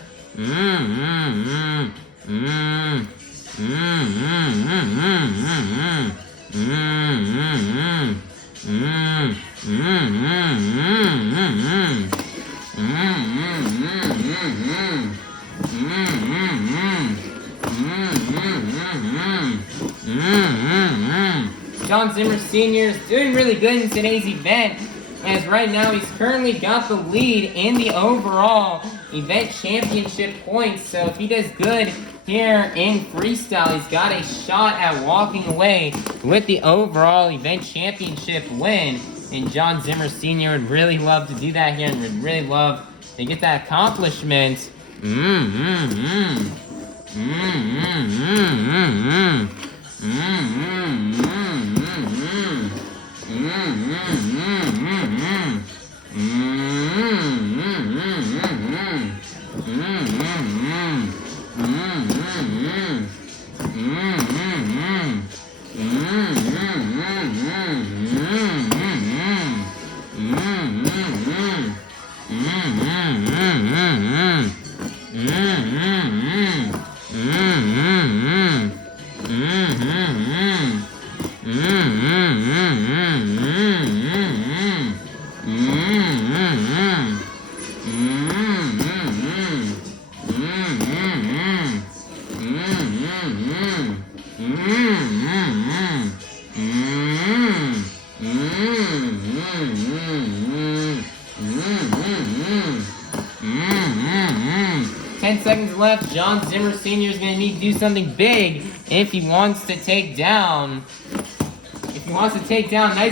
Jon Zimmer Sr. is doing really good in today's event, as right now he's currently got the lead in the overall event championship points. So if he does good here in freestyle, he's got a shot at walking away with the overall event championship win. And Jon Zimmer Sr. would really love to do that here and would really love to get that accomplishment. Left, Jon Zimmer Sr. is going to need to do something big if he wants to take down. Nice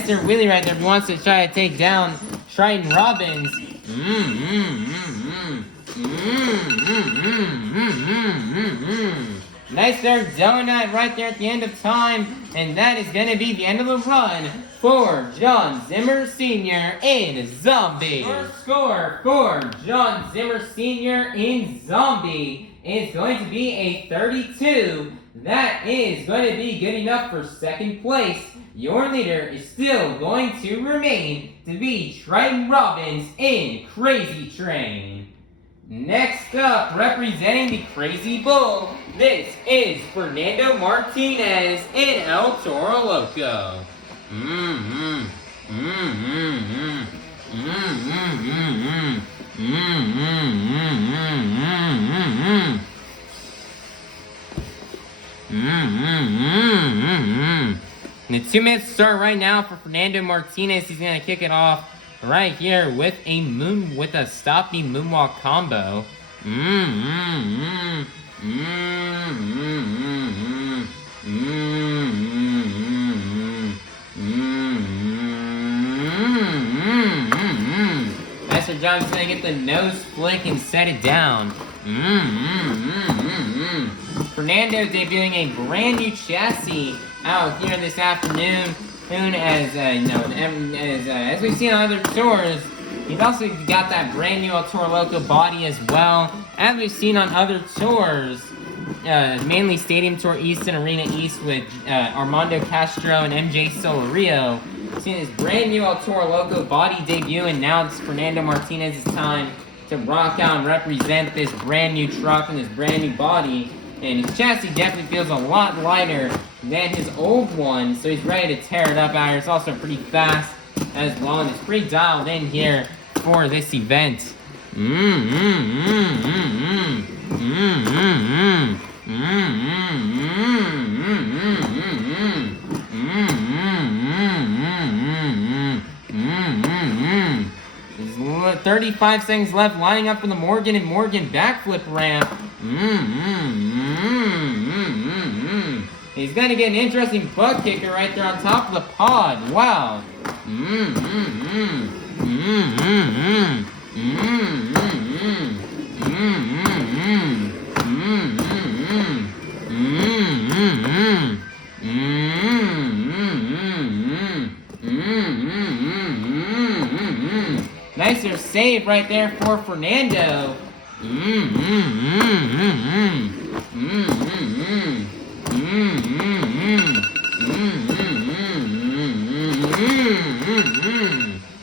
there, wheelie right there. If he wants to try to take down Triton Robbins. Nice there, donut right there at the end of time, and that is going to be the end of the run for Jon Zimmer Sr. in Zombie. First score for Jon Zimmer Sr. in Zombie is going to be a 32. That is going to be good enough for second place. Your leader is still going to remain to be Triton Robbins in Krazy Train. Next up, representing the Krazy Bull, this is Fernando Martinez in El Toro Loco. And the 2 minutes start right now for Fernando Martinez. He's gonna kick it off right here with a stopping moonwalk combo. John's gonna get the nose flick and set it down. Fernando debuting a brand new chassis out here this afternoon. As we've seen on other tours, he's also got that brand new El Toro Loco body as well. As we've seen on other tours, mainly Stadium Tour East and Arena East with Armando Castro and MJ Solario. Seen his brand new El Toro Loco body debut, and now it's Fernando Martinez's time to rock out and represent this brand new truck and this brand new body. And his chassis definitely feels a lot lighter than his old one, so he's ready to tear it up out here. It's also pretty fast as well, and it's pretty dialed in here for this event. There's 35 seconds left, lining up for the Morgan and Morgan backflip ramp. He's gonna get an interesting butt kicker right there on top of the pod. Wow. Nicer save right there for Fernando.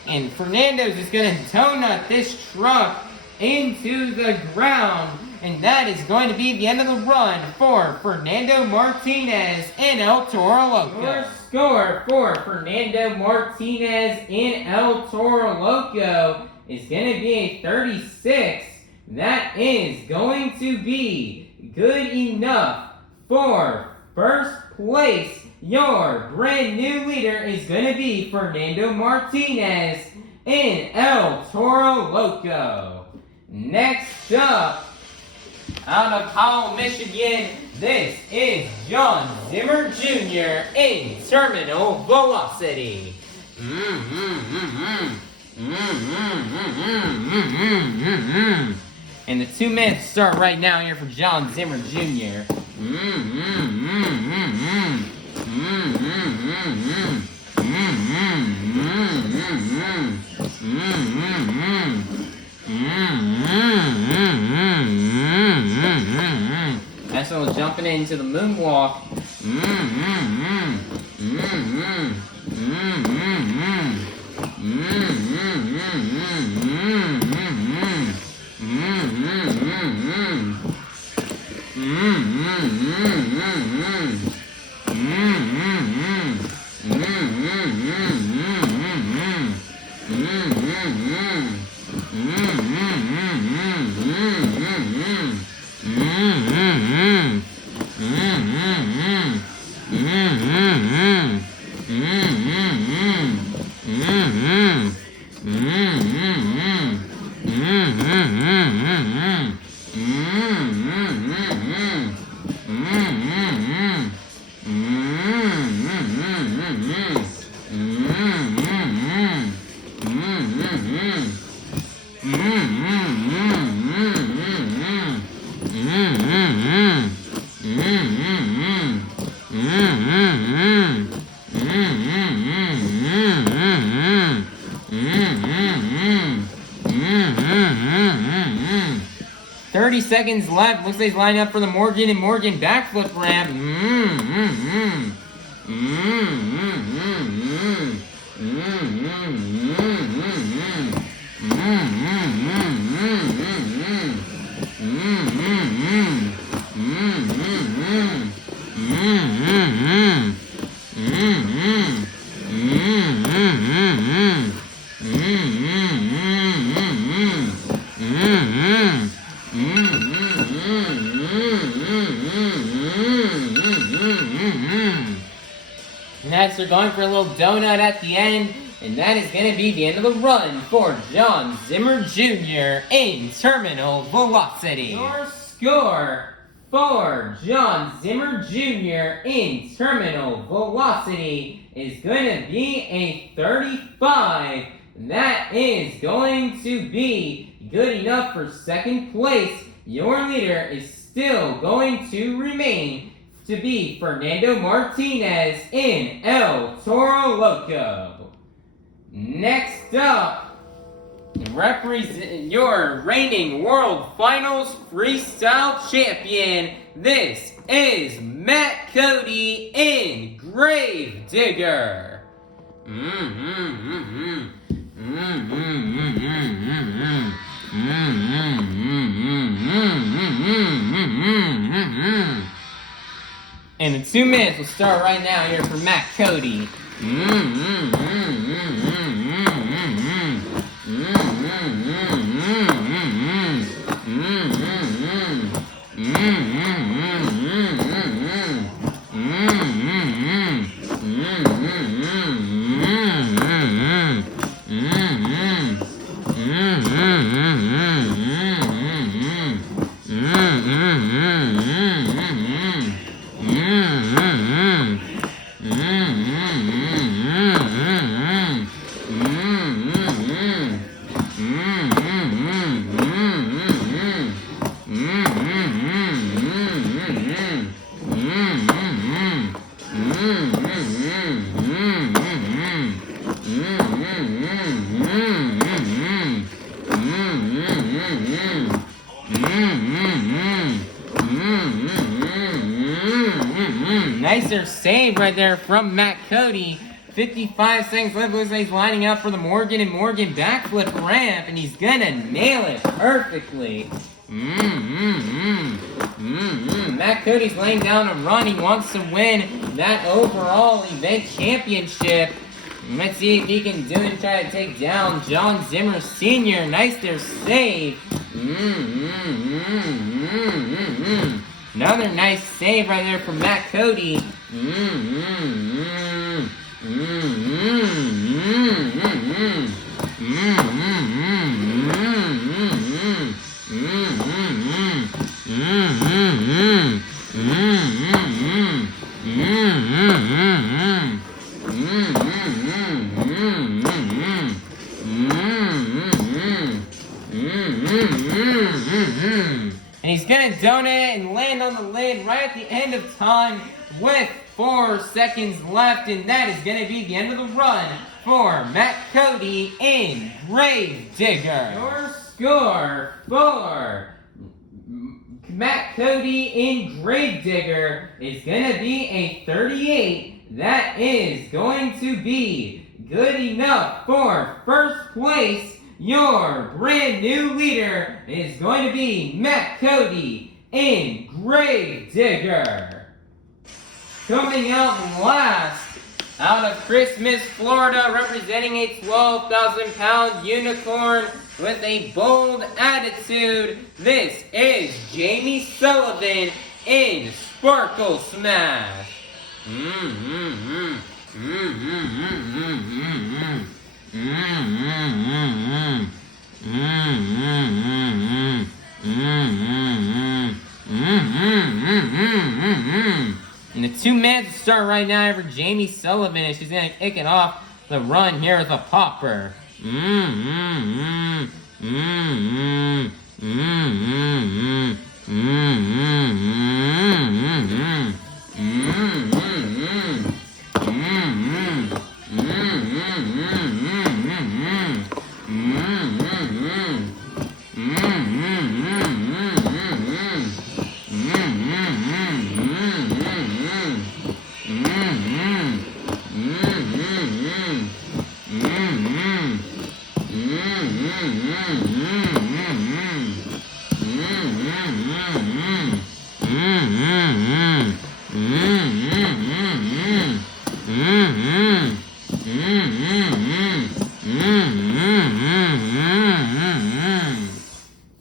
And Fernando's just gonna donut this truck into the ground, and that is going to be the end of the run for Fernando Martinez in El Toro Loco. Your score for Fernando Martinez in El Toro Loco is going to be a 36. That is going to be good enough for first place. Your brand new leader is going to be Fernando Martinez in El Toro Loco. Next up, out of Howell, Michigan, this is Jon Zimmer Sr. in Terminal Velocity. And the 2 minutes start right now here for Jon Zimmer Jr. That's all jumping into the moonwalk. Seconds left. Looks like he's lining up for the Morgan and Morgan backflip ramp. Next, they're going for a little donut at the end, and that is going to be the end of the run for Jon Zimmer Jr. in Terminal Velocity. Your score for Jon Zimmer Jr. in Terminal Velocity is going to be a 35. That is going to be good enough for second place. Your leader is still going to remain to be Fernando Martinez in El Toro Loco. Next up, represent your reigning World Finals Freestyle Champion. This is Matt Cody in Gravedigger. And the 2 minutes will start right now here for Matt Cody. Nicer save right there from Matt Cody. 55 seconds left. Looks like he's lining up for the Morgan and Morgan backflip ramp, and he's gonna nail it perfectly. Matt Cody's laying down a run. He wants to win that overall event championship. Let's see if he can do it and try to take down Jon Zimmer Sr. Nice there save. Another nice save right there from Matt Cody. And he's gonna donate and land on the lid right at the end of time with 4 seconds left, and that is gonna be the end of the run for Matt Cody in Gravedigger. Your score for Matt Cody in Gravedigger is gonna be a 38. That is going to be good enough for first place. Your brand new leader is going to be Matt Cody in Gravedigger. Coming out last, out of Christmas, Florida, representing a 12,000-pound unicorn with a bold attitude, this is Jamie Sullivan in Sparkle Smash. And the 2 minutes start right now for Jamie Sullivan, and she's gonna kick it off the run here with a popper.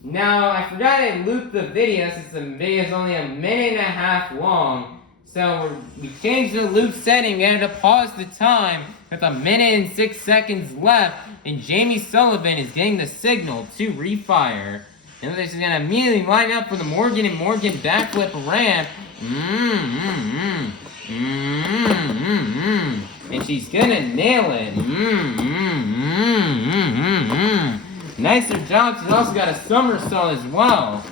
Now, I forgot to loop the video since the video is only 1.5 minutes long. So we changed the loop setting. We had to pause the time with 1 minute and 6 seconds left. And Jamie Sullivan is getting the signal to refire. And she's going to immediately line up for the Morgan and Morgan backflip ramp. And she's gonna nail it. Nicer job. She's also got a somersault as well.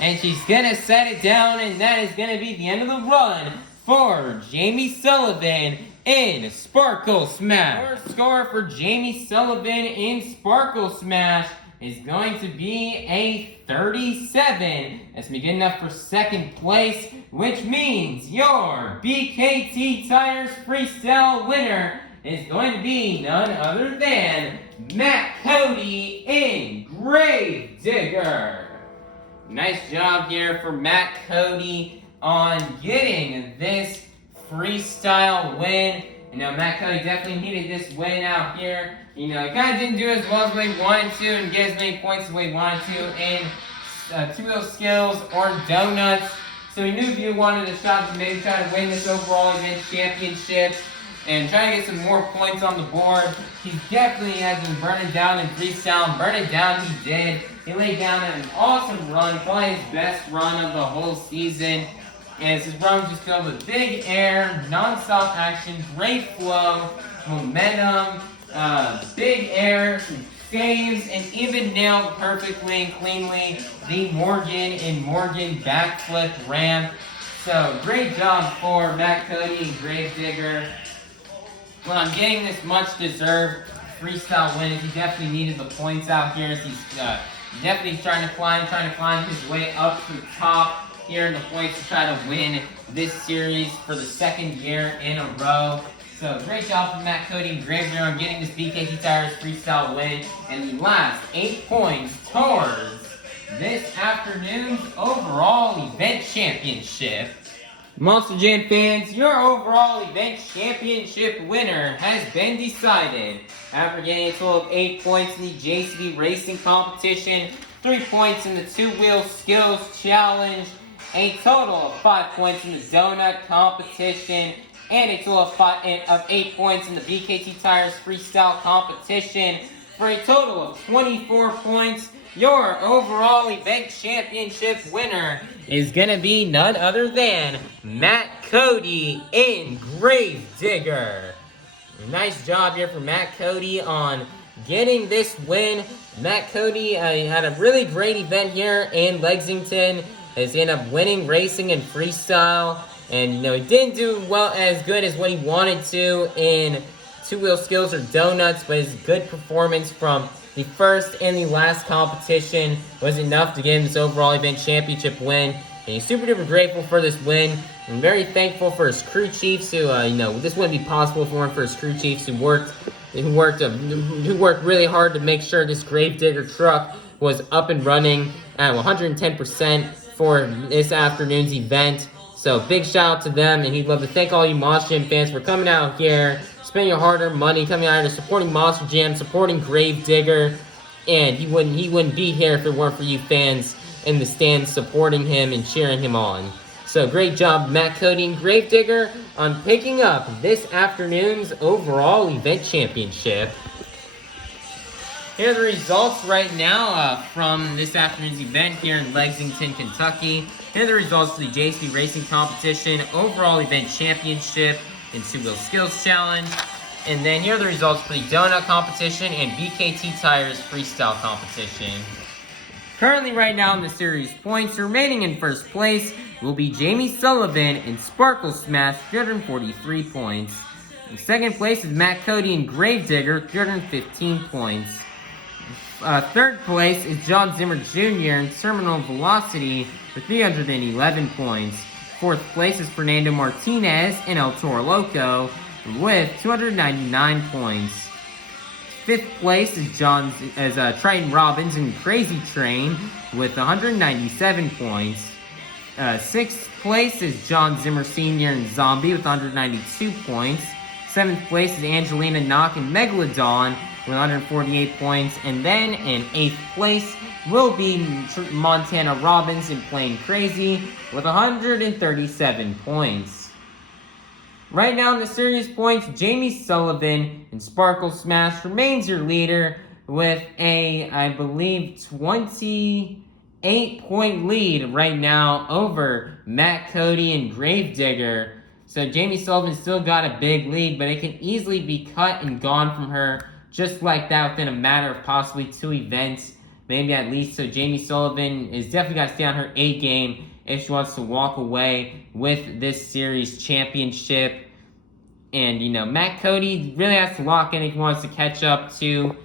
And she's gonna set it down, and that is gonna be the end of the run for Jamie Sullivan in Sparkle Smash. Our score for Jamie Sullivan in Sparkle Smash is going to be a 37. That's good enough for second place, which means your BKT Tires Freestyle winner is going to be none other than Matt Cody in Grave Digger. Nice job here for Matt Cody on getting this freestyle win. You know, Matt Cody definitely needed this win out here. You know, he kind of didn't do as well as what he wanted to and get as many points as what he wanted to in two-wheel skills or donuts. So he knew if he wanted a shot to maybe try to win this overall event championship and try to get some more points on the board, he definitely has been burning down in freestyle. Burn it down, he did. He laid down an awesome run, probably his best run of the whole season. And his run was just filled with big air, non-stop action, great flow, momentum, big air, some saves, and even nailed perfectly and cleanly the Morgan and Morgan backflip ramp. So great job for Matt Cody and Grave Digger. Well, I'm getting this much deserved freestyle win. He definitely needed the points out here. As he's definitely trying to climb his way up to the top here in the points to try to win this series for the second year in a row. So great job from Matt Cody and Grave Digger on getting this BKT Tires freestyle win, and the last 8 points towards this afternoon's overall event championship. Monster Jam fans, your overall event championship winner has been decided. After getting a total of 8 points in the JCB Racing competition, 3 points in the two-wheel skills challenge, a total of 5 points in the donut competition, and a total of 8 points in the BKT Tires freestyle competition, for a total of 24 points. Your overall event championship winner is going to be none other than Matt Cody in Grave Digger. Nice job here for Matt Cody on getting this win. Matt Cody had a really great event here in Lexington. Has ended up winning racing and freestyle. And, you know, he didn't do well as good as what he wanted to in two-wheel skills or donuts, but his good performance from the first and the last competition was enough to get him this overall event championship win. And he's super duper grateful for this win. I'm very thankful for his crew chiefs who, this wouldn't be possible if it weren't for his crew chiefs who worked really hard to make sure this Grave Digger truck was up and running at 110% for this afternoon's event. So big shout out to them, and he'd love to thank all you Monster Jam fans for coming out here, spending your hard-earned money, coming out here, supporting Monster Jam, supporting Grave Digger, and he wouldn't be here if it weren't for you fans in the stands supporting him and cheering him on. So great job, Matt Cody and Grave Digger, on picking up this afternoon's overall event championship. Here are the results right now from this afternoon's event here in Lexington, Kentucky. Here are the results for the JCB Racing Competition Overall Event Championship and Two-Wheel Skills Challenge. And then here are the results for the Donut Competition and BKT Tires Freestyle Competition. Currently right now in the series points, remaining in first place will be Jamie Sullivan in Sparkle Smash, 343 points. In second place is Matt Cody in Grave Digger, 315 points. Third place is Jon Zimmer Jr. in terminal velocity with 311 points. Fourth place is Fernando Martinez in El Toro Loco with 299 points. Fifth place is Triton Robbins in Krazy Train with 197 points. Sixth place is Jon Zimmer Sr. in Zombie with 192 points. Seventh place is Angelina Nock in Megalodon with 148 points. And then in eighth place will be Montana Robbins in Playing Krazy with 137 points. Right now in the series points, Jamie Sullivan in Sparkle Smash remains your leader with a, I believe, 28-point lead right now over Matt Cody and Gravedigger. So Jamie Sullivan still got a big lead, but it can easily be cut and gone from her just like that within a matter of possibly 2 events, maybe at least. So Jamie Sullivan is definitely got to stay on her A game if she wants to walk away with this series championship. And, Matt Cody really has to lock in if he wants to catch up to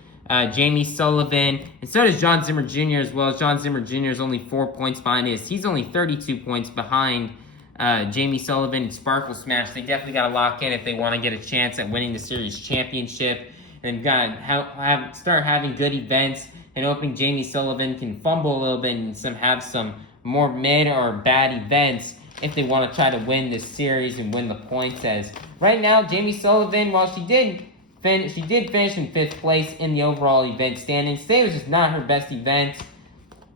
Jamie Sullivan. And so does Jon Zimmer Jr. as well. Jon Zimmer Jr. is only 4 points behind his. He's only 32 points behind Jamie Sullivan and Sparkle Smash. They definitely got to lock in if they want to get a chance at winning the series championship. And they've got to start having good events and hoping Jamie Sullivan can fumble a little bit and have some more mid or bad events if they want to try to win this series and win the points. As right now, Jamie Sullivan, while she did finish in 5th place in the overall event standings. Today was just not her best event.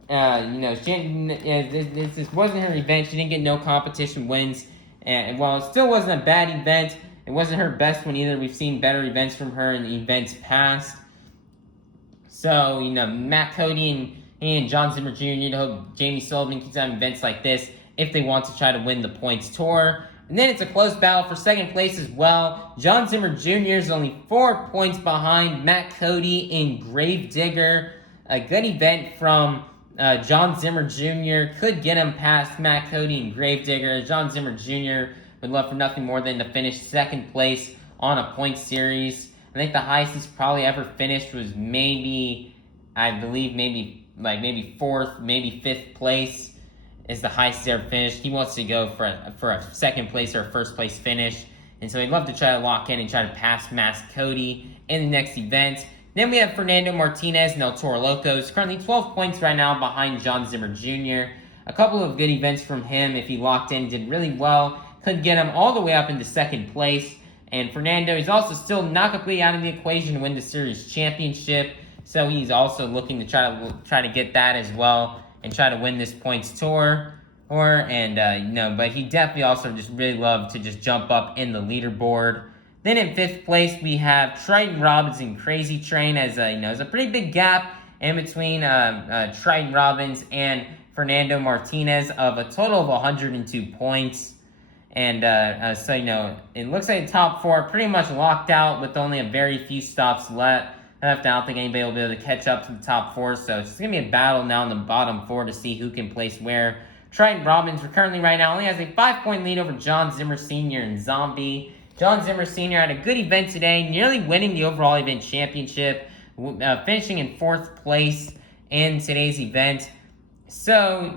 This wasn't her event. She didn't get no competition wins. And while it still wasn't a bad event, it wasn't her best one either. We've seen better events from her in the events past. So, Matt Cody and Jon Zimmer Jr. hope Jamie Sullivan keeps having events like this if they want to try to win the points tour. And then it's a close battle for second place as well. Jon Zimmer Jr. is only 4 points behind Matt Cody in Gravedigger. A good event from Jon Zimmer Jr. could get him past Matt Cody and Gravedigger. Jon Zimmer Jr. would love for nothing more than to finish second place on a point series. I think the highest he's probably ever finished was maybe 4th, maybe 5th place is the highest he's ever finished. He wants to go for a second place or a first place finish. And so he'd love to try to lock in and try to pass Matt Cody in the next event. Then we have Fernando Martinez and El Toro Locos, currently 12 points right now behind Jon Zimmer Jr. A couple of good events from him if he locked in, did really well. Could get him all the way up into second place. And Fernando is also still not completely out of the equation to win the series championship. So he's also looking to try to get that as well and try to win this points tour. But he definitely also just really loved to just jump up in the leaderboard. Then in 5th place, we have Triton Robbins and Krazy Train as a pretty big gap in between Triton Robbins and Fernando Martinez of a total of 102 points. And it looks like the top 4 are pretty much locked out with only a very few stops left. I don't think anybody will be able to catch up to the top 4, so it's going to be a battle now in the bottom 4 to see who can place where. Triton Robbins currently right now only has a 5-point lead over Jon Zimmer Sr. and Zombie. Jon Zimmer Sr. had a good event today, nearly winning the overall event championship, finishing in 4th place in today's event. So,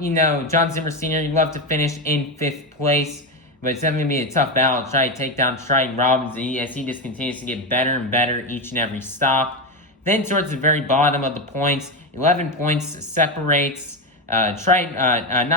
Jon Zimmer Sr., you'd love to finish in 5th place, but it's definitely going to be a tough battle to try to take down Triton Robbins as he just continues to get better and better each and every stop. Then towards the very bottom of the points, 11 points separates Montana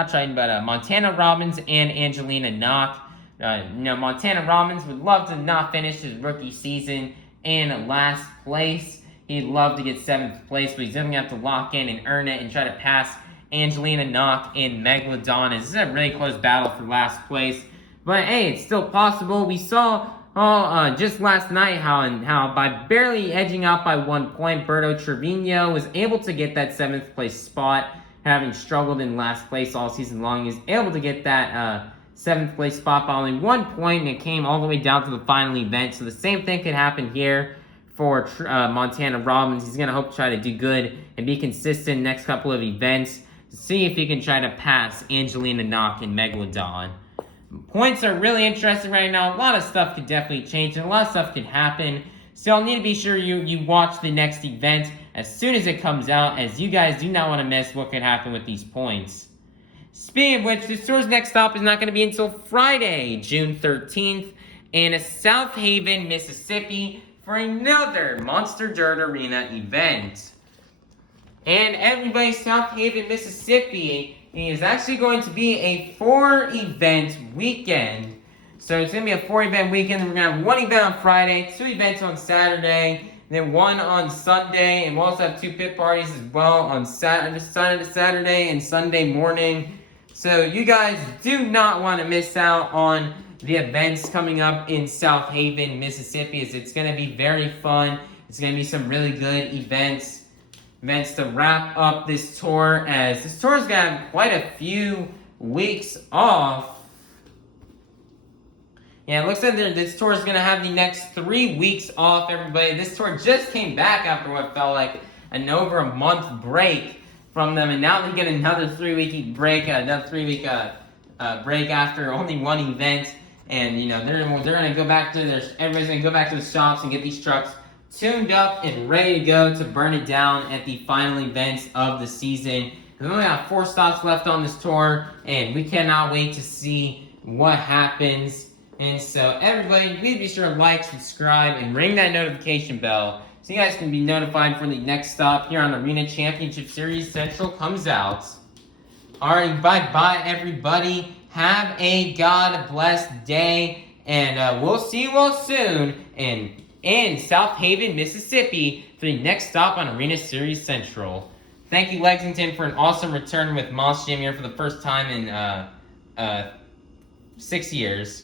Robbins and Angelina Nock. Montana Robbins would love to not finish his rookie season in last place. He'd love to get 7th place, but he's definitely going to have to lock in and earn it and try to pass Angelina Nock in Megalodon. This is a really close battle for last place. But hey, it's still possible. We saw just last night how by barely edging out by 1 point, Berto Trevino was able to get that 7th place spot, having struggled in last place all season long. He was able to get that 7th place spot by only 1 point, and it came all the way down to the final event. So the same thing could happen here for Montana Robbins. He's going to hope to try to do good and be consistent next couple of events to see if he can try to pass Angelina Nock in Megalodon. Points are really interesting right now. A lot of stuff could definitely change, and a lot of stuff could happen. So you'll need to be sure you watch the next event as soon as it comes out, as you guys do not want to miss what could happen with these points. Speaking of which, the store's next stop is not going to be until Friday, June 13th, in Southaven, Mississippi, for another Monster Dirt Arena event. And everybody, Southaven, Mississippi is actually going to be a 4-event weekend. So it's going to be a 4-event weekend. We're going to have 1 event on Friday, 2 events on Saturday, then 1 on Sunday, and we'll also have 2 pit parties as well on Saturday and Sunday morning. So you guys do not want to miss out on the events coming up in Southaven, Mississippi, as it's going to be very fun. It's going to be some really good events to wrap up this tour, as this tour is going to have quite a few weeks off. Yeah, it looks like this tour is going to have the next 3 weeks off, everybody. This tour just came back after what felt like an over a month break from them, and now they get another 3-week break, another 3-week break after only 1 event. And you know they're going to go back to everybody's going to go back to the shops and get these trucks tuned up and ready to go to burn it down at the final events of the season. We only have 4 stops left on this tour, and we cannot wait to see what happens. And so everybody, please be sure to like, subscribe, and ring that notification bell so you guys can be notified for the next stop here on Arena Championship Series Central comes out. Alright, bye-bye everybody. Have a God-blessed day, and we'll see you all soon in Southaven, Mississippi for the next stop on Arena Series Central. Thank you, Lexington, for an awesome return with Moss Jam here for the first time in 6 years.